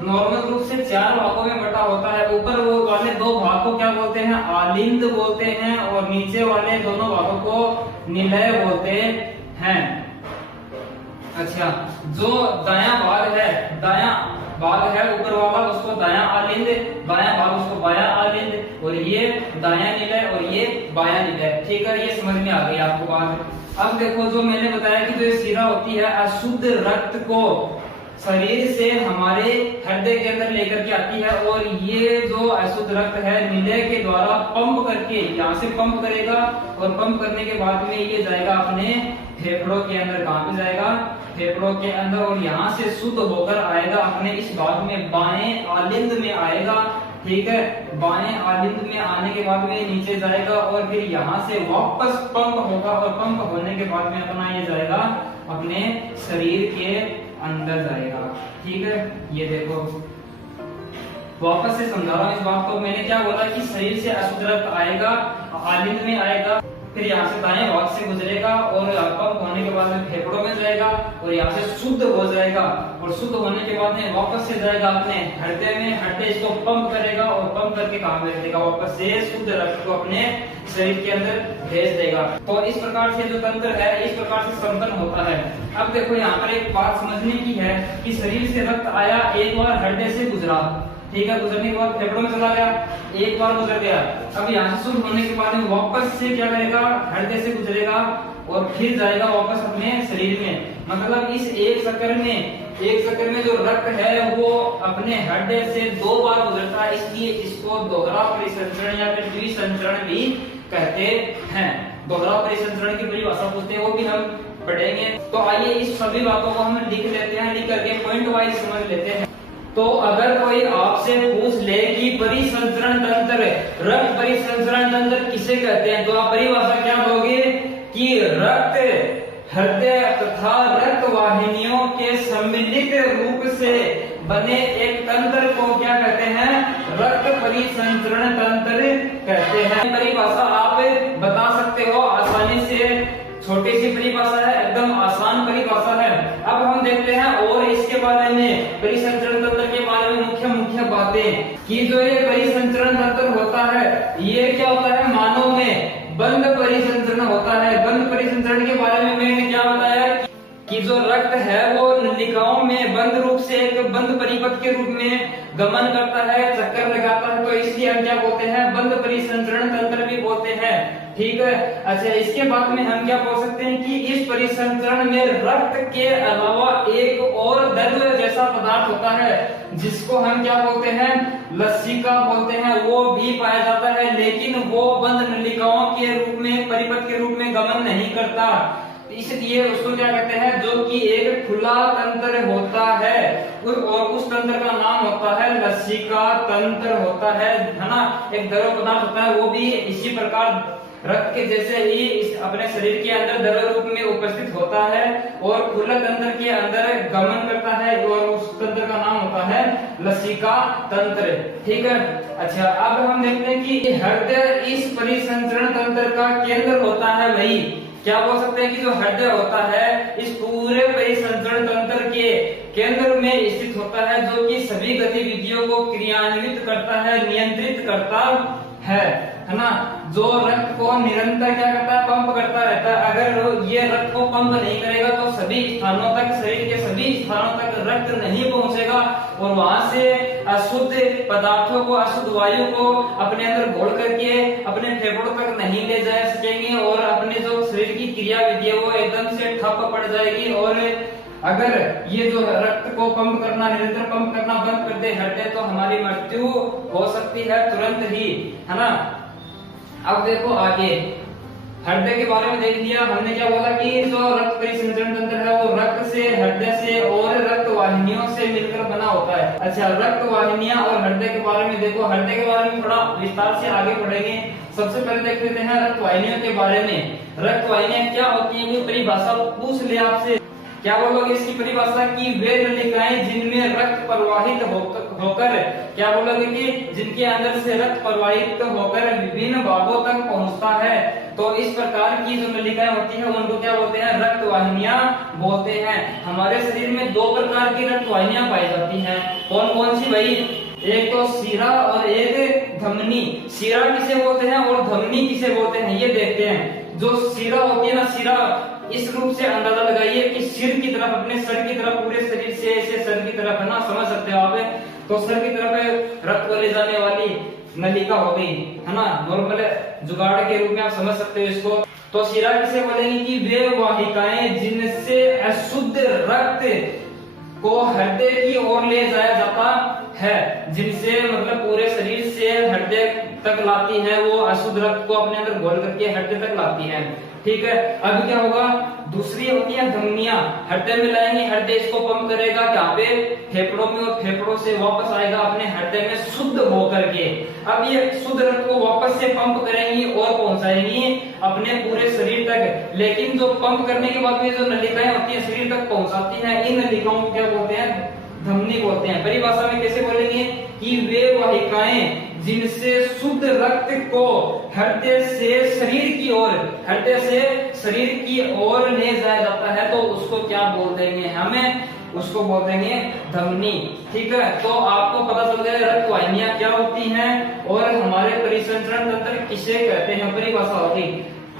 नॉर्मल रूप से 4 भागों में बटा होता है। ऊपर वो वाले 2 भाग को क्या बोलते हैं, आलिंद बोलते हैं, और नीचे वाले दोनों भागों को निलय बोलते हैं। अच्छा, जो दायां भाग है, दायां भाग है ऊपर वाला, उसको दायां आलिंद, बायां भाग उसको बायां आलिंद, और ये दायां निलय और ये बायां निलय, ठीक है। ये समझ में आ गई आपको बात। अब देखो जो मैंने बताया कि जो शिरा होती है अशुद्ध रक्त को शरीर से हमारे हृदय के अंदर लेकर के आती है, और ये जो अशुद्ध रक्त है निलय के द्वारा पंप करके यहाँ से पंप करेगा, और पंप करने के बाद में ये जाएगा अपने फेफड़ों के अंदर। कहाँ पे जाएगा, फेफड़ों के अंदर, और यहाँ से शुद्ध होकर आएगा अपने इस भाग में, बाएं आलिंद में आएगा, ठीक है। बाएं आलिंद में आने के बाद में नीचे जाएगा और फिर यहाँ से वापस पंप होगा, और पंप होने के बाद में अपना ये जाएगा अपने शरीर के अंदर जाएगा, ठीक है। ये देखो वापस से समझा रहा हूँ इस बात को। मैंने क्या बोला कि शरीर से अशुद्ध रक्त आएगा, आलिंद में आएगा, फिर यहाँ से दाएं भाग से गुजरेगा और पंप होने के बाद में फेफड़ों में जाएगा और यहाँ से शुद्ध हो जाएगा, और शुद्ध होने के बाद में वापस से जाएगा अपने हृदय में। हृदय इसको पंप करेगा और पंप करके काम भेज देगा, वापस से शुद्ध रक्त को अपने शरीर के अंदर भेज देगा। तो इस प्रकार से जो तंत्र है इस प्रकार से संपन्न होता है। अब देखो यहाँ पर एक बात समझने की है कि शरीर से रक्त आया, एक बार हृदय से गुजरा, ठीक है, गुजरने के बाद फेफड़ों में चला गया, एक बार गुजर गया। अब यहाँ से शुद्ध होने के बाद में वापस से क्या करेगा, हृदय से गुजरेगा और फिर जाएगा वापस अपने शरीर में। मतलब इस एक चक्कर में जो रक्त है वो अपने हृदय से 2 बार गुजरता है, इसलिए इसको दोहरा परिसंचरण या फिर द्विसंचरण भी कहते हैं। दोहरा परिसंचरण की परिभाषा पूछते हैं, वो भी हम पढ़ेंगे। तो आइए इस सभी बातों को हम लिख लेते हैं, लिख करके पॉइंट वाइज समझ लेते हैं। तो अगर कोई आपसे पूछ ले कि परिसंचरण तंत्र, रक्त परिसंचरण तंत्र किसे कहते हैं, तो आप परिभाषा क्या दोगे कि रक्त, हृदय तथा रक्त वाहिनियों के सम्मिलित रूप से बने एक तंत्र को क्या कहते हैं, रक्त परिसंचरण तंत्र कहते हैं। परिभाषा आप बता सकते हो आसानी से, छोटी सी परिभाषा है, एकदम आसान परिभाषा है। अब हम देखते हैं और इसके बारे में, परिसंचरण तंत्र के बारे में मुख्य बातें कि जो ये परिसंचरण तंत्र होता है ये क्या होता है, मानव में बंद परिसंचरण होता है। बंद परिसंचरण के बारे में मैंने क्या बताया कि जो रक्त है वो नलिकाओं में बंद रूप से एक बंद परिपथ के रूप में गमन करता है, चक्कर लगाता है, तो इसलिए हम क्या बोलते हैं, बंद परिसंचरण तंत्र भी बोलते हैं। ठीक है। अच्छा, इसके बाद में हम क्या बोल सकते हैं कि इस परिसंचरण में रक्त के अलावा एक और द्रव्य जैसा पदार्थ होता है जिसको हम क्या बोलते हैं, लसिका बोलते हैं, वो भी पाया जाता है, लेकिन वो बंद नलिकाओं के रूप में, परिपथ के रूप में गमन नहीं करता। इसलिए उसको क्या कहते हैं, जो कि एक खुला तंत्र होता है और उस तंत्र का नाम होता है लसिका तंत्र होता है ना। एक द्रव पदार्थ होता है, वो भी इसी प्रकार रक्त के जैसे ही अपने शरीर के अंदर द्रव रूप में उपस्थित होता है और खुला तंत्र के अंदर गमन करता है और उस तंत्र का नाम होता है लसिका तंत्र। ठीक है। अच्छा, अब हम देखते हैं कि हृदय इस परिसंचरण तंत्र का केंद्र होता है। वही क्या बोल सकते हैं कि जो हृदय होता है इस पूरे परिसंचरण तंत्र के केंद्र में स्थित होता है, जो कि सभी गतिविधियों को क्रियान्वित करता है, नियंत्रित करता है ना। जो रक्त को निरंतर क्या करता है, पंप करता रहता है। अगर ये रक्त को पंप नहीं करेगा तो सभी स्थानों तक, शरीर के सभी स्थानों तक रक्त नहीं पहुंचेगा और वहां से अशुद्ध पदार्थों को, अशुद्ध वायु को अपने अंदर घोल करके अपने फेफड़ों तक नहीं ले जा सकेंगे और अपने जो शरीर की क्रिया विधि है वो एकदम से ठप पड़ जाएगी। और अगर ये जो रक्त को पंप करना, निरंतर पंप करना बंद कर दे हृदय, तो हमारी मृत्यु हो सकती है तुरंत ही, है ना। अब देखो आगे, हृदय के बारे में देख लिया हमने। क्या बोला कि जो रक्त परिसंचरण तंत्र है वो रक्त से, हृदय से और रक्त वाहिनियों से मिलकर बना होता है। अच्छा, रक्त वाहिनियां और हृदय के बारे में देखो। हृदय के बारे में थोड़ा विस्तार से आगे पढ़ेंगे। सबसे पहले देख लेते हैं रक्त वाहिनियों के बारे में। रक्त वाहिनियां क्या होती है, परिभाषा पूछ ले आपसे, क्या बोलोगे इसकी परिभाषा? की वे नलिकाएं जिनमें रक्त प्रवाहित होकर क्या बोलोगे कि जिनके अंदर से रक्त प्रवाहित होकर विभिन्न भागों तक पहुंचता है। तो इस प्रकार की जो नलिकाएं होती है उनको क्या बोलते हैं, रक्त वाहिनियां बोलते हैं। हमारे शरीर में दो प्रकार की रक्त वाहिनियां पाई जाती हैं। कौन कौन सी भाई? एक तो शिरा और एक धमनी। शिरा किसे बोलते हैं और धमनी किसे बोलते हैं, ये देखते हैं। जो शिरा होती है ना, शिरा इस रूप से अंदाजा लगाइए कि सिर की तरफ, अपने सर की तरफ, पूरे शरीर से ऐसे सर की तरफ, है ना, समझ सकते हो आप। तो सर की तरफ रक्त ले जाने वाली नलिका हो गई, है ना, नॉर्मल जुगाड़ के रूप में आप समझ सकते हो इसको। तो शिरा किसे बोलेंगे कि वे वाहिकाएं जिनसे अशुद्ध रक्त को हृदय की ओर ले जाया जाता है, जिनसे मतलब पूरे शरीर से हृदय तक लाती है, वो अशुद्ध रक्त को अपने अंदर घोल करके हृदय तक लाती है। ठीक है। अब क्या होगा, दूसरी होती है धमनियां। हृदय में लाएंगे, हृदय इसको पंप करेगा क्या पे, फेफड़ों में, और फेफड़ों से वापस आएगा अपने हृदय में शुद्ध होकर के। अब ये शुद्ध रक्त को वापस से पंप करेंगी और पहुंचाएंगी अपने पूरे शरीर तक। लेकिन जो पंप करने के बाद में जो नलिकाएं होती है शरीर तक पहुंचाती है, इन नलिकाओं को क्या बोलते हैं, धमनी बोलते हैं। परिभाषा में कैसे बोलेंगे कि वे वाहिकाएं जिनसे शुद्ध रक्त को हृदय से शरीर की ओर, हृदय से शरीर की ओर ले जाया जाता है, तो उसको क्या बोल देंगे, हमें उसको बोल देंगे धमनी। ठीक है। तो आपको पता चल गया रक्त वाहिनियां क्या होती हैं और हमारे परिसंचरण तंत्र किसे कहते हैं, परिभाषा होगी।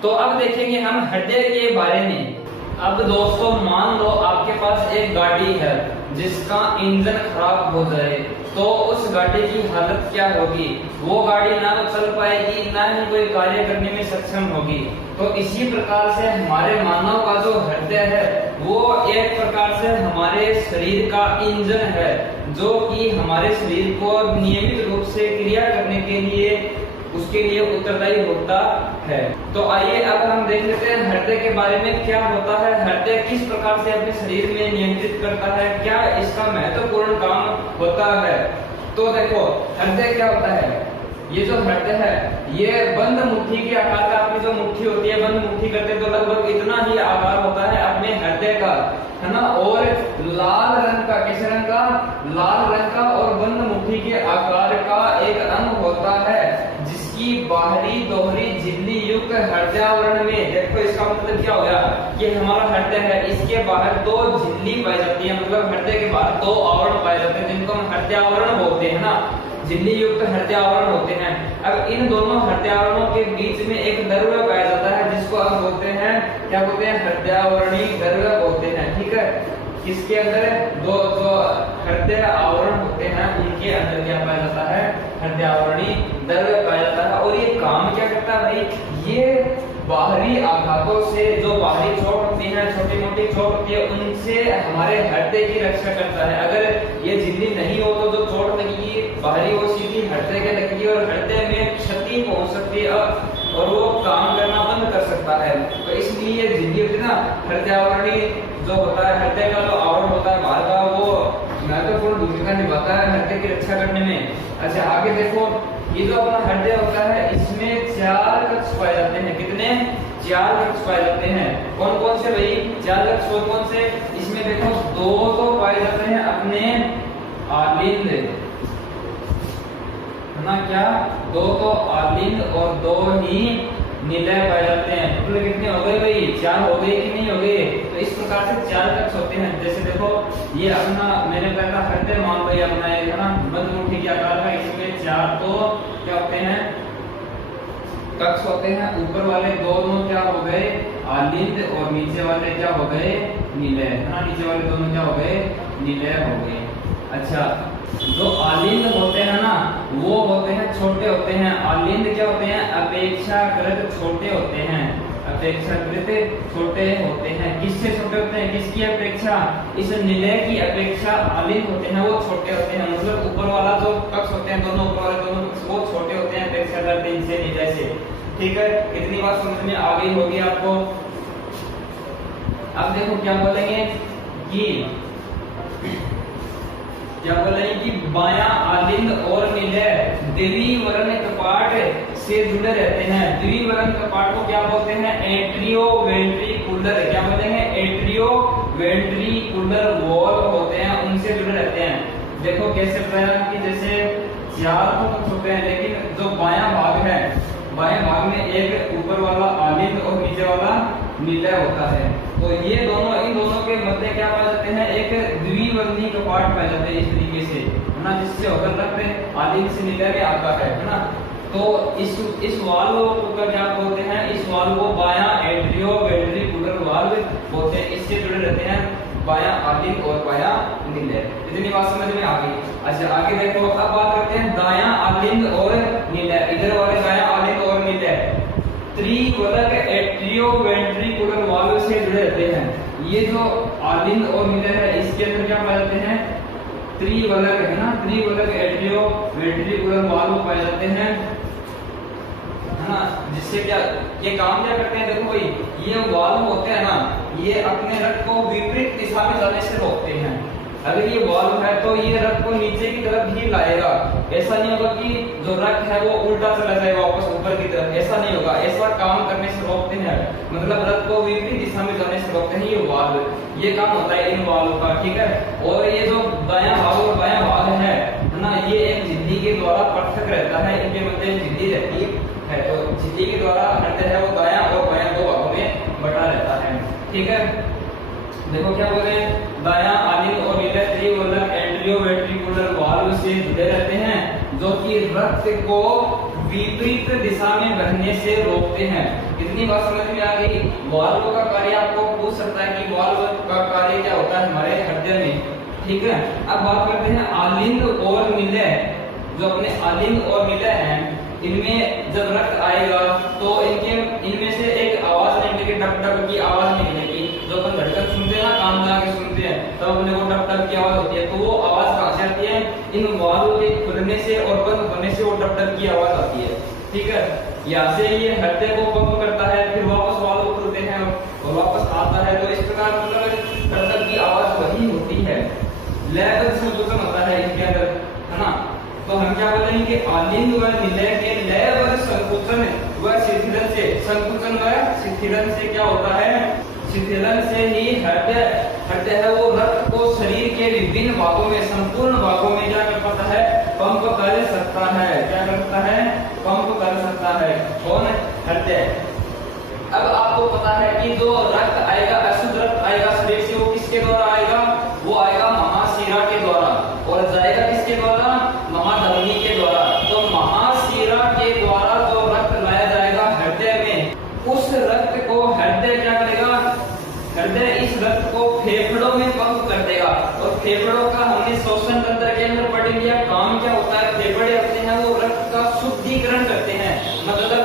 तो अब देखेंगे हम हृदय के बारे में। अब दोस्तों मान लो आपके पास एक गाड़ी है जिसका इंजन खराब हो जाए, तो उस गाड़ी की हालत क्या होगी? वो गाड़ी ना तो चल पाएगी, ना ही कोई कार्य करने में सक्षम होगी। तो इसी प्रकार से हमारे मानव का जो हृदय है वो एक प्रकार से हमारे शरीर का इंजन है, जो कि हमारे शरीर को नियमित रूप से क्रिया करने के लिए, उसके लिए उत्तरदायी होता है। तो आइए अब हम देख लेते हैं हृदय के बारे में क्या होता है, हृदय किस प्रकार से अपने शरीर में नियंत्रित करता है, क्या इसका महत्वपूर्ण काम होता है। तो देखो हृदय क्या होता है, ये जो हृदय है ये बंद मुट्ठी के आकार का, अपनी जो मुट्ठी होती है बंद मुट्ठी करते हैं तो लगभग इतना ही आकार होता है अपने हृदय का, है ना। और लाल रंग का, किस रंग का, लाल रंग का और बंद मुट्ठी के आकार का एक अंग होता है जिसकी बाहरी दोहरी झिल्ली युक्त हृदयावरण में, देखो इसका मतलब क्या हो गया कि हमारा हृदय है, इसके बाहर दो झिल्ली पाई जाती है, मतलब हृदय के बाहर दो आवरण पाए जाते हैं जिनको हम हृदयावरण बोलते हैं ना, झिल्ली युक्त हृदयावरण होते हैं। अब इन दोनों हृदयावरणों के बीच में एक द्रव्य पाया जाता है जिसको हम बोलते हैं, क्या बोलते हैं, हृदयावरणीय द्रव्य बोलते हैं। ठीक है। किसके अंदर दो जो हृदय आवरण होते हैं उनके अंदर क्या पाया जाता है, हृदय आवरणी द्रव्य पाया जाता है। और ये काम क्या करता है भाई, ये बाहरी आघातों से, जो बाहरी चोट होती है, छोटी मोटी चोट होती है, उनसे हमारे हृदय की रक्षा करता है। अगर ये झिल्ली नहीं हो तो जो चोट लगेगी बाहरी वो सीधी हृदय के लगेगी और हृदय में क्षति पहुंच सकती है और वो काम करना बंद कर सकता है। तो इसलिए ये झिल्ली होती है ना, हृदय आवरणी जो होता है, हृदय का जो आवरण होता है बाहर का, वो महत्वपूर्ण भूमिका निभाता है हृदय की रक्षा करने में। अच्छा आगे देखो, ये जो अपना हृदय होता है इसमें 4 कक्ष पाए जाते हैं। कितने? 4 कक्ष पाए जाते हैं। कौन कौन से भाई 4 कक्ष कौन कौन से? इसमें देखो 2 तो पाए जाते हैं अपने आलिंद, है ना, क्या 2 तो आलिंद और 2 ही निलय पाए जाते हैं। टोटल कितने हो गए भाई? 4 हो गए कि नहीं हो गए? तो इस प्रकार से 4 कक्ष होते हैं। जैसे देखो ये अपना मैंने कहा था हृदय मान लो, ये अपना एक है ना मध्यमुखी के आकार का, इसमें 4 तो क्या होते हैं, कक्ष होते हैं। ऊपर वाले दोनों क्या हो गए? आलिंद, और नीचे वाले क्या हो गए? निलय, है ना, नीचे वाले दोनों क्या हो गए? निलय हो गए। अच्छा जो आलिंद होते हैं ना वो होते हैं छोटे होते हैं। आलिंद क्या होते हैं? अपेक्षाकृत छोटे होते हैं, अपेक्षाकृत छोटे होते हैं। किससे छोटे होते हैं? किसकी अपेक्षा? इस निलय की अपेक्षा आलिंद होते हैं वो छोटे होते हैं। मतलब ऊपर वाला जो कक्ष होते हैं, दोनों ऊपर वाले दोनों कक्ष वो छोटे होते हैं अपेक्षाकृत इनसे, निलय से। ठीक है, इतनी बात समझ में आ गई होगी आपको। अब देखो क्या बोलेंगे कि बायां आलिंद और निलय द्विवरण कपाट से जुड़े रहते हैं। द्विवरण कपाट को क्या बोलते हैं? एट्रियोवेंट्रिकुलर, क्या बोलेंगे? एट्रियोवेंट्रिकुलर वॉल होते हैं, उनसे जुड़े रहते हैं। देखो कैसे बताया कि जैसे 4 तो होते हैं, लेकिन जो बायां भाग है, बाएं भाग में एक ऊपर वाला आलिंद और नीचे वाला निलय होता है। तो ये दोनों, इन दोनों के मध्य क्या पाए जाते हैं? एक द्विवर्णी कपाट पाए जाते हैं इस तरीके से, है ना, जिससे होकर रक्त आलिंद से निलय में आता है ना। तो इस वाल्व को क्या बोलते हैं? इस वाल्व को बायां एट्रियोवेंट्रिकुलर वाल्व बोलते हैं। इससे जुड़े रहते हैं बायां आलिंद और बायां निलय। इतनी बात समझ में आ गई। अच्छा आगे देखो, अब बात करते हैं दायां आलिंद और निलय। इधर वाले दायां आलिंद और निलय त्रिवलक एट्रियोवेंट्रिकुलर वाल्व से जुड़े रहते हैं। ये जो आलिंद और निलय है इसके अंदर क्या पाए जाते हैं? त्रिवलक, है ना, त्रिवलक एट्रियोवेंट्रिकुलर वाल्व पाए जाते हैं, है ना। जिससे क्या ये काम क्या करते हैं? देखो भाई ये वाल्व होते हैं ना, ये अपने रक्त को विपरीत दिशा में जाने से रोकते हैं। अगर ये वाल्व है तो ये रक्त को नीचे की तरफ ही लाएगा। ऐसा नहीं होगा कि जो रक्त है वो उल्टा चला जाएगा वापस ऊपर की तरफ, ऐसा नहीं होगा। ऐसा काम करने से रोकते हैं, मतलब रक्त को विपरीत दिशा में जाने से रोकते हैं ये वाल्व। ये काम होता है इन वाल्व का, ठीक है। और ये जो दायां भाग और बायां भाग है ना, ये एक झिल्ली के द्वारा पृथक रहता है, इनके मध्य झिल्ली रहती है। तो झिल्ली के द्वारा हृदय है वो दायां और बायां 2 भागों में बटा रहता है, ठीक है। देखो क्या बोले, दायां आलिंद और निलय त्रिवलक एट्रियोवेंट्रिकुलर वाल्व से जुड़े रहते हैं, जो कि रक्त को विपरीत दिशा में बहने से रोकते हैं। इतनी बात समझ में आ गई। वाल्व का कार्य आपको पूछ सकता है कि वाल्व का कार्य क्या होता है हमारे हृदय में, ठीक है। अब बात करते हैं आलिंद और निलय। जो अपने आलिंद और निलय हैं, इनमें जब रक्त आएगा तो इनमें से एक आवाज निकलेगी, टप टप की आवाज निकलेगी। जो अपन धड़कन सुनते हैं ना, कान लगा के सुनते हैं, तब अपने को टप टप की आवाज होती है। तो वो आवाज कहां से आती है? इन वाल्व के खुलने से और बंद होने से वो टप टप की आवाज आती है, ठीक है। यहाँ से ये हृदय को पंप करता है, फिर वापस वाल्व खुलते हैं और वापस आता है। तो इस प्रकार मतलब टप टप की आवाज वही होती है। लयबद्ध संकोचन होता है इसके अंदर, है ना। तो हम क्या बोलेंगे कि आलिंद व निलय के लयबद्ध संकुचन व शिथिलन से, संकुचन व शिथिलन से क्या होता है? शिथिलन से ही हृदय है वो रक्त को शरीर के विभिन्न भागों में, संपूर्ण भागों में क्या कर पाता है? पंप कर सकता है। क्या कर सकता है? पंप कर सकता है। कौन? हृदय। अब आपको पता है कि जो रक्त आएगा, अशुद्ध रक्त आएगा शरीर से, वो किसके द्वारा आएगा? वो आएगा महाशिरा के द्वारा, और जाएगा किसके द्वारा? महाधमनी के द्वारा। तो महाशिरा के द्वारा जो रक्त लाया जाएगा हृदय में, उस रक्त को हृदय क्या करेगा? हृदय इस रक्त को फेफड़ों में पंप करता फेफड़ों का हमने श्वसन तंत्र के अंदर पढ़ लिया। काम क्या होता है, फेफड़े होते हैं वो रक्त का शुद्धिकरण करते हैं। मतलब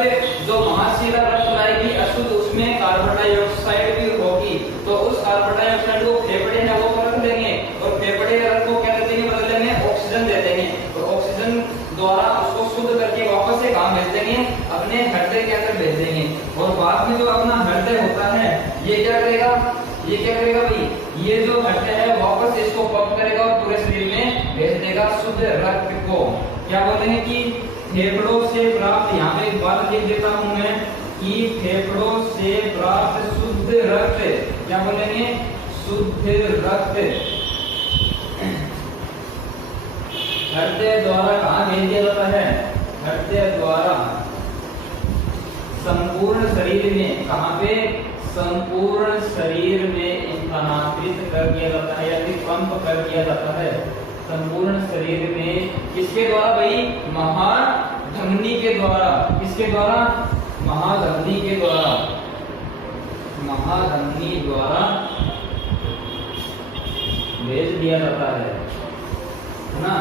जो महाशिरा रक्त लाएगी अशुद्ध, उसमें कार्बन डाइऑक्साइड भी होगी, तो उस कार्बन डाइऑक्साइड को फेफड़े हैं वो रख देंगे और फेफड़े रक्त को क्या देते हैं, बदले में ऑक्सीजन दे देंगे और ऑक्सीजन द्वारा उसको शुद्ध करके वापस से कहाँ भेज देंगे, अपने हृदय के अंदर भेज देंगे। और बाद में जो अपना हृदय होता है ये क्या करेगा, ये क्या करेगा भाई, ये जो हृदय है वापस इसको पंप करेगा और पूरे शरीर में भेज देगा शुद्ध रक्त को। क्या बोलेंगे कि फेफड़ों से प्राप्त, यहाँ पे एक बात लिख देता हूं मैं कि फेफड़ों से प्राप्त शुद्ध रक्त, क्या बोलेंगे, शुद्ध रक्त हृदय द्वारा कहाँ भेज दिया जाता है, हृदय द्वारा संपूर्ण शरीर में, कहाँ पे, संपूर्ण शरीर में स्थानांतरित कर दिया जाता है या फिर पंप कर दिया जाता है। संपूर्ण शरीर में किसके द्वारा भाई, महाधमनी के द्वारा। किसके द्वारा, महाधमनी के द्वारा, महाधमनी द्वारा भेज दिया जाता है ना।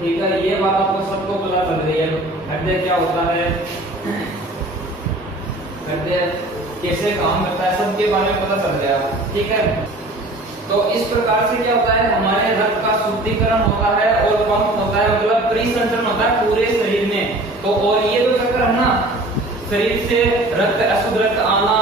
ठीक है, ये बात आपको सबको पता चल रही है। हृदय क्या होता है, हृदय कैसे काम करता है, सबके बारे में पता चल गया। ठीक है, तो इस प्रकार से क्या होता है, हमारे रक्त का शुद्धिकरण होता है और पंप होता है, मतलब परिसंचरण होता है पूरे शरीर में। तो और ये जो चक्र है ना, शरीर से रक्त, अशुद्ध रक्त आना,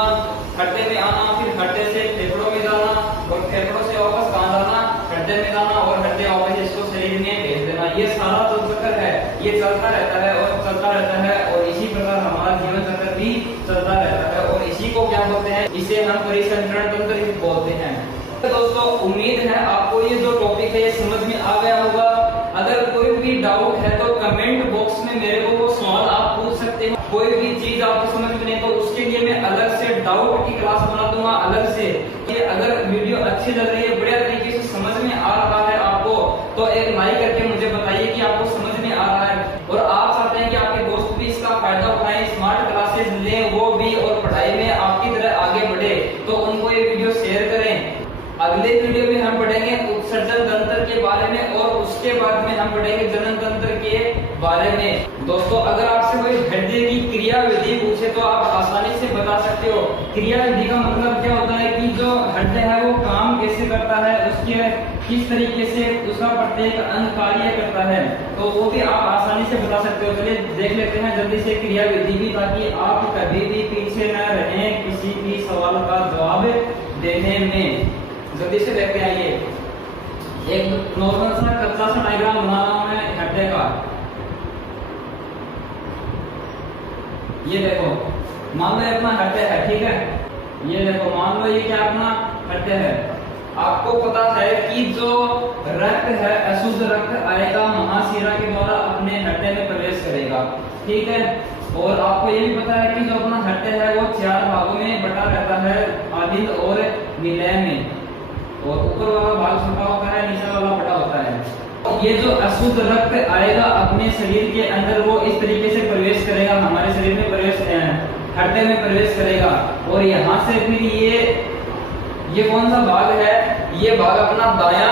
हृदय में आना, फिर हृदय से फेफड़ों में जाना और फेफड़ों से वापस कहाँ जाना, हृदय में जाना और हृदय वापस इसको शरीर में भेज देना, ये सारा जो चक्र है ये चलता रहता है और चलता रहता है। और इसी प्रकार हमारा जीवन चक्र भी चलता रहता है और इसी को क्या बोलते हैं, इसे हम परिसंचरण तंत्र बोलते हैं। तो दोस्तों उम्मीद है आपको ये जो टॉपिक है ये समझ में आ गया होगा। अगर कोई भी डाउट है तो कमेंट बॉक्स में मेरे को वो सवाल आप पूछ सकते हो। कोई भी चीज आपको समझ में नहीं तो उसके लिए मैं अलग से डाउट की क्लास बना दूंगा अलग से। ये अगर वीडियो अच्छी लग रही है, बढ़िया तरीके से समझ में आ रहा है आपको, तो एक लाइक करके मुझे बताइए कि आपको समझ में आ रहा है। और आप चाहते हैं कि आपके दोस्त भी इसका फायदा उठाएं, स्मार्ट क्लासेस लें वो भी, और पढ़ाई में आपकी तरह आगे बढ़े, तो उनको ये वीडियो शेयर करें। अगले वीडियो में हम पढ़ेंगे उत्सर्जन तंत्र के बारे में और उसके बाद में हम पढ़ेंगे जनन तंत्र के बारे में। दोस्तों अगर आपसे कोई हृदय की क्रिया विधि पूछे तो आप आसानी से बता सकते हो। क्रिया विधि का मतलब क्या होता है कि जो हृदय है वो काम कैसे करता है, उसके किस तरीके से उसका प्रत्येक अंग कार्य करता है, तो वो भी आप आसानी से बता सकते हो। चलिए देख लेते हैं जल्दी से क्रिया विधि भी, ताकि आप कभी भी पीछे न रहें किसी भी सवाल का जवाब देने में। जल्दी से देखते हैं। ये एक नॉर्मल सा कच्चा सा डायग्राम बना रहा हूं मैं हृदय का। ये देखो, मान लो अपना हृदय है, ठीक है। ये देखो मान लो ये क्या अपना हृदय है। आपको पता है कि जो रक्त है अशुद्ध रक्त आएगा महाशिरा के द्वारा अपने हृदय में प्रवेश करेगा, ठीक है। और आपको ये भी पता है कि जो अपना हृदय है वो 4 भागों में बटा रहता है, आदिंद और विलय में। और ऊपर वाला भाग छोटा होता है, नीचे वाला बड़ा होता है। ये जो अशुद्ध रक्त आएगा अपने शरीर के अंदर वो इस तरीके से प्रवेश करेगा, हमारे शरीर में प्रवेश, हृदय में प्रवेश करेगा। और यहाँ से फिर ये कौन सा भाग है, ये भाग अपना दाया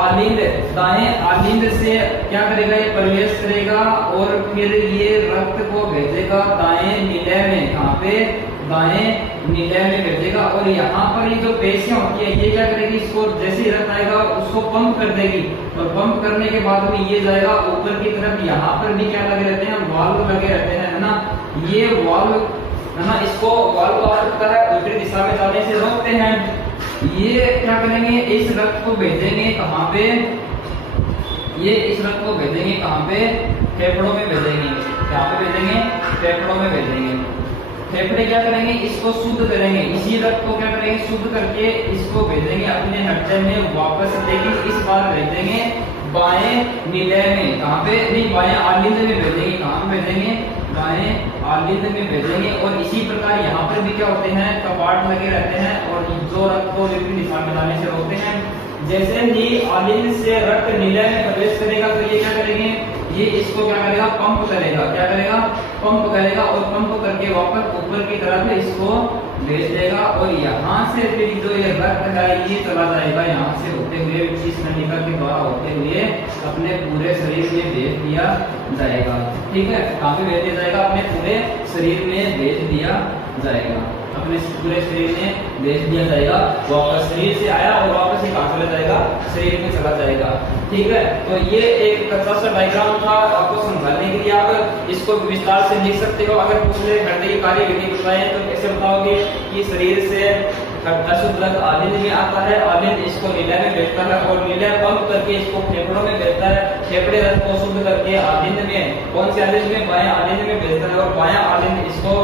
आलिंद, दाएं आलिंद से क्या करेगा, ये प्रवेश करेगा और फिर ये रक्त को भेजेगा दाएं निलय में। कहाँ पे, दाएं निलय में भेजेगा। और यहाँ पर ये जो पेशियां होती है ये क्या करेगी, इसको जैसे ही रक्त आएगा उसको पंप कर देगी और पंप करने के बाद में ये जाएगा ऊपर की तरफ। यहाँ पर भी क्या लगे रहते हैं, वाल्व लगे रहते हैं, है ना। ये वाल्व है ना, इसको वाल्व आवश्यकता है उल्टी दिशा में जाने से रोकते हैं। ये क्या करेंगे, इस रक्त को भेजेंगे कहाँ पे, ये इस रक्त को भेजेंगे कहाँ पे, फेफड़ों में भेजेंगे। कहाँ पे भेजेंगे, फेफड़ों में भेजेंगे। फेफड़े क्या करेंगे, इसको शुद्ध करेंगे, इसी रक्त को क्या करेंगे, शुद्ध करके इसको भेजेंगे अपने हृदय में वापस। लेकिन इस बार भेजेंगे बाएं निलय में। कहाँ पे, नहीं बाएं आलिंद में भेजेंगे। कहाँ भेजेंगे, बाएं आलिंद में भेजेंगे। और इसी प्रकार यहाँ पर भी क्या होते हैं, कपाट लगे रहते हैं और जो रक्त को विपरीत दिशा में जाने से रोकते हैं। जैसे ही आलिंद से रक्त निलय में प्रवेश करेगा तो ये क्या करेंगे, ये इसको क्या करेगा, पंप करेगा। क्या करेगा, पंप करेगा और पंप करके वापस ऊपर की तरफ इसको भेज देगा और यहाँ से फिर जो ये रक्त है ये चला जाएगा, यहाँ से होते हुए इस नलिका के द्वारा होते हुए अपने पूरे शरीर में भेज दिया जाएगा। ठीक है, कहाँ पे भेज दिया जाएगा? अपने पूरे शरीर में भेज दिया जाएगा, अपने पूरे शरीर में भेज दिया जाएगा। वापस शरीर से आया और वापस ही कहाँ चला जाएगा? शरीर में चला जाएगा। ठीक है, तो ये एक कच्चा सा डायग्राम था आपको समझाने के लिए। आप इसको विस्तार से लिख सकते हो। अगर पूछे हृदय की कार्य विधि बताएं तो कैसे बताओगे कि शरीर से अशुद्ध रक्त आलिंद में आता है, आलिंद इसको नीला में भेजता है और नीला पंप करके इसको फेफड़ों में भेजता है, फेफड़े रक्त को शुद्ध करके आलिंद में, कौन से आलिंद में? बायां आलिंद में भेजता है और बायां आलिंद इसको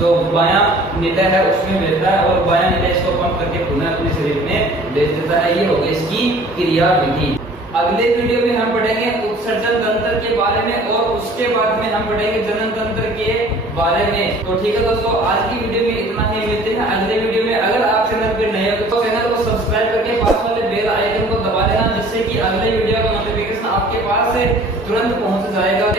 जो बायां नीला है उसमें भेजता है और बायां नीला इसको पंप करके पुनः अपने शरीर में भेज देता है। ये हो गई इसकी क्रिया विधि। अगले वीडियो में हम पढ़ेंगे उत्सर्जन तंत्र के बारे में और उसके बाद में हम पढ़ेंगे जनन तंत्र के बारे में। तो ठीक है दोस्तों, आज की वीडियो में इतना ही। मिलते हैं अगले वीडियो में। अगर आप चैनल पर नए हो तो चैनल को सब्सक्राइब करके पास वाले बेल आइकन को दबा देना, जिससे कि अगले वीडियो का नोटिफिकेशन आपके पास तुरंत पहुंच जाएगा।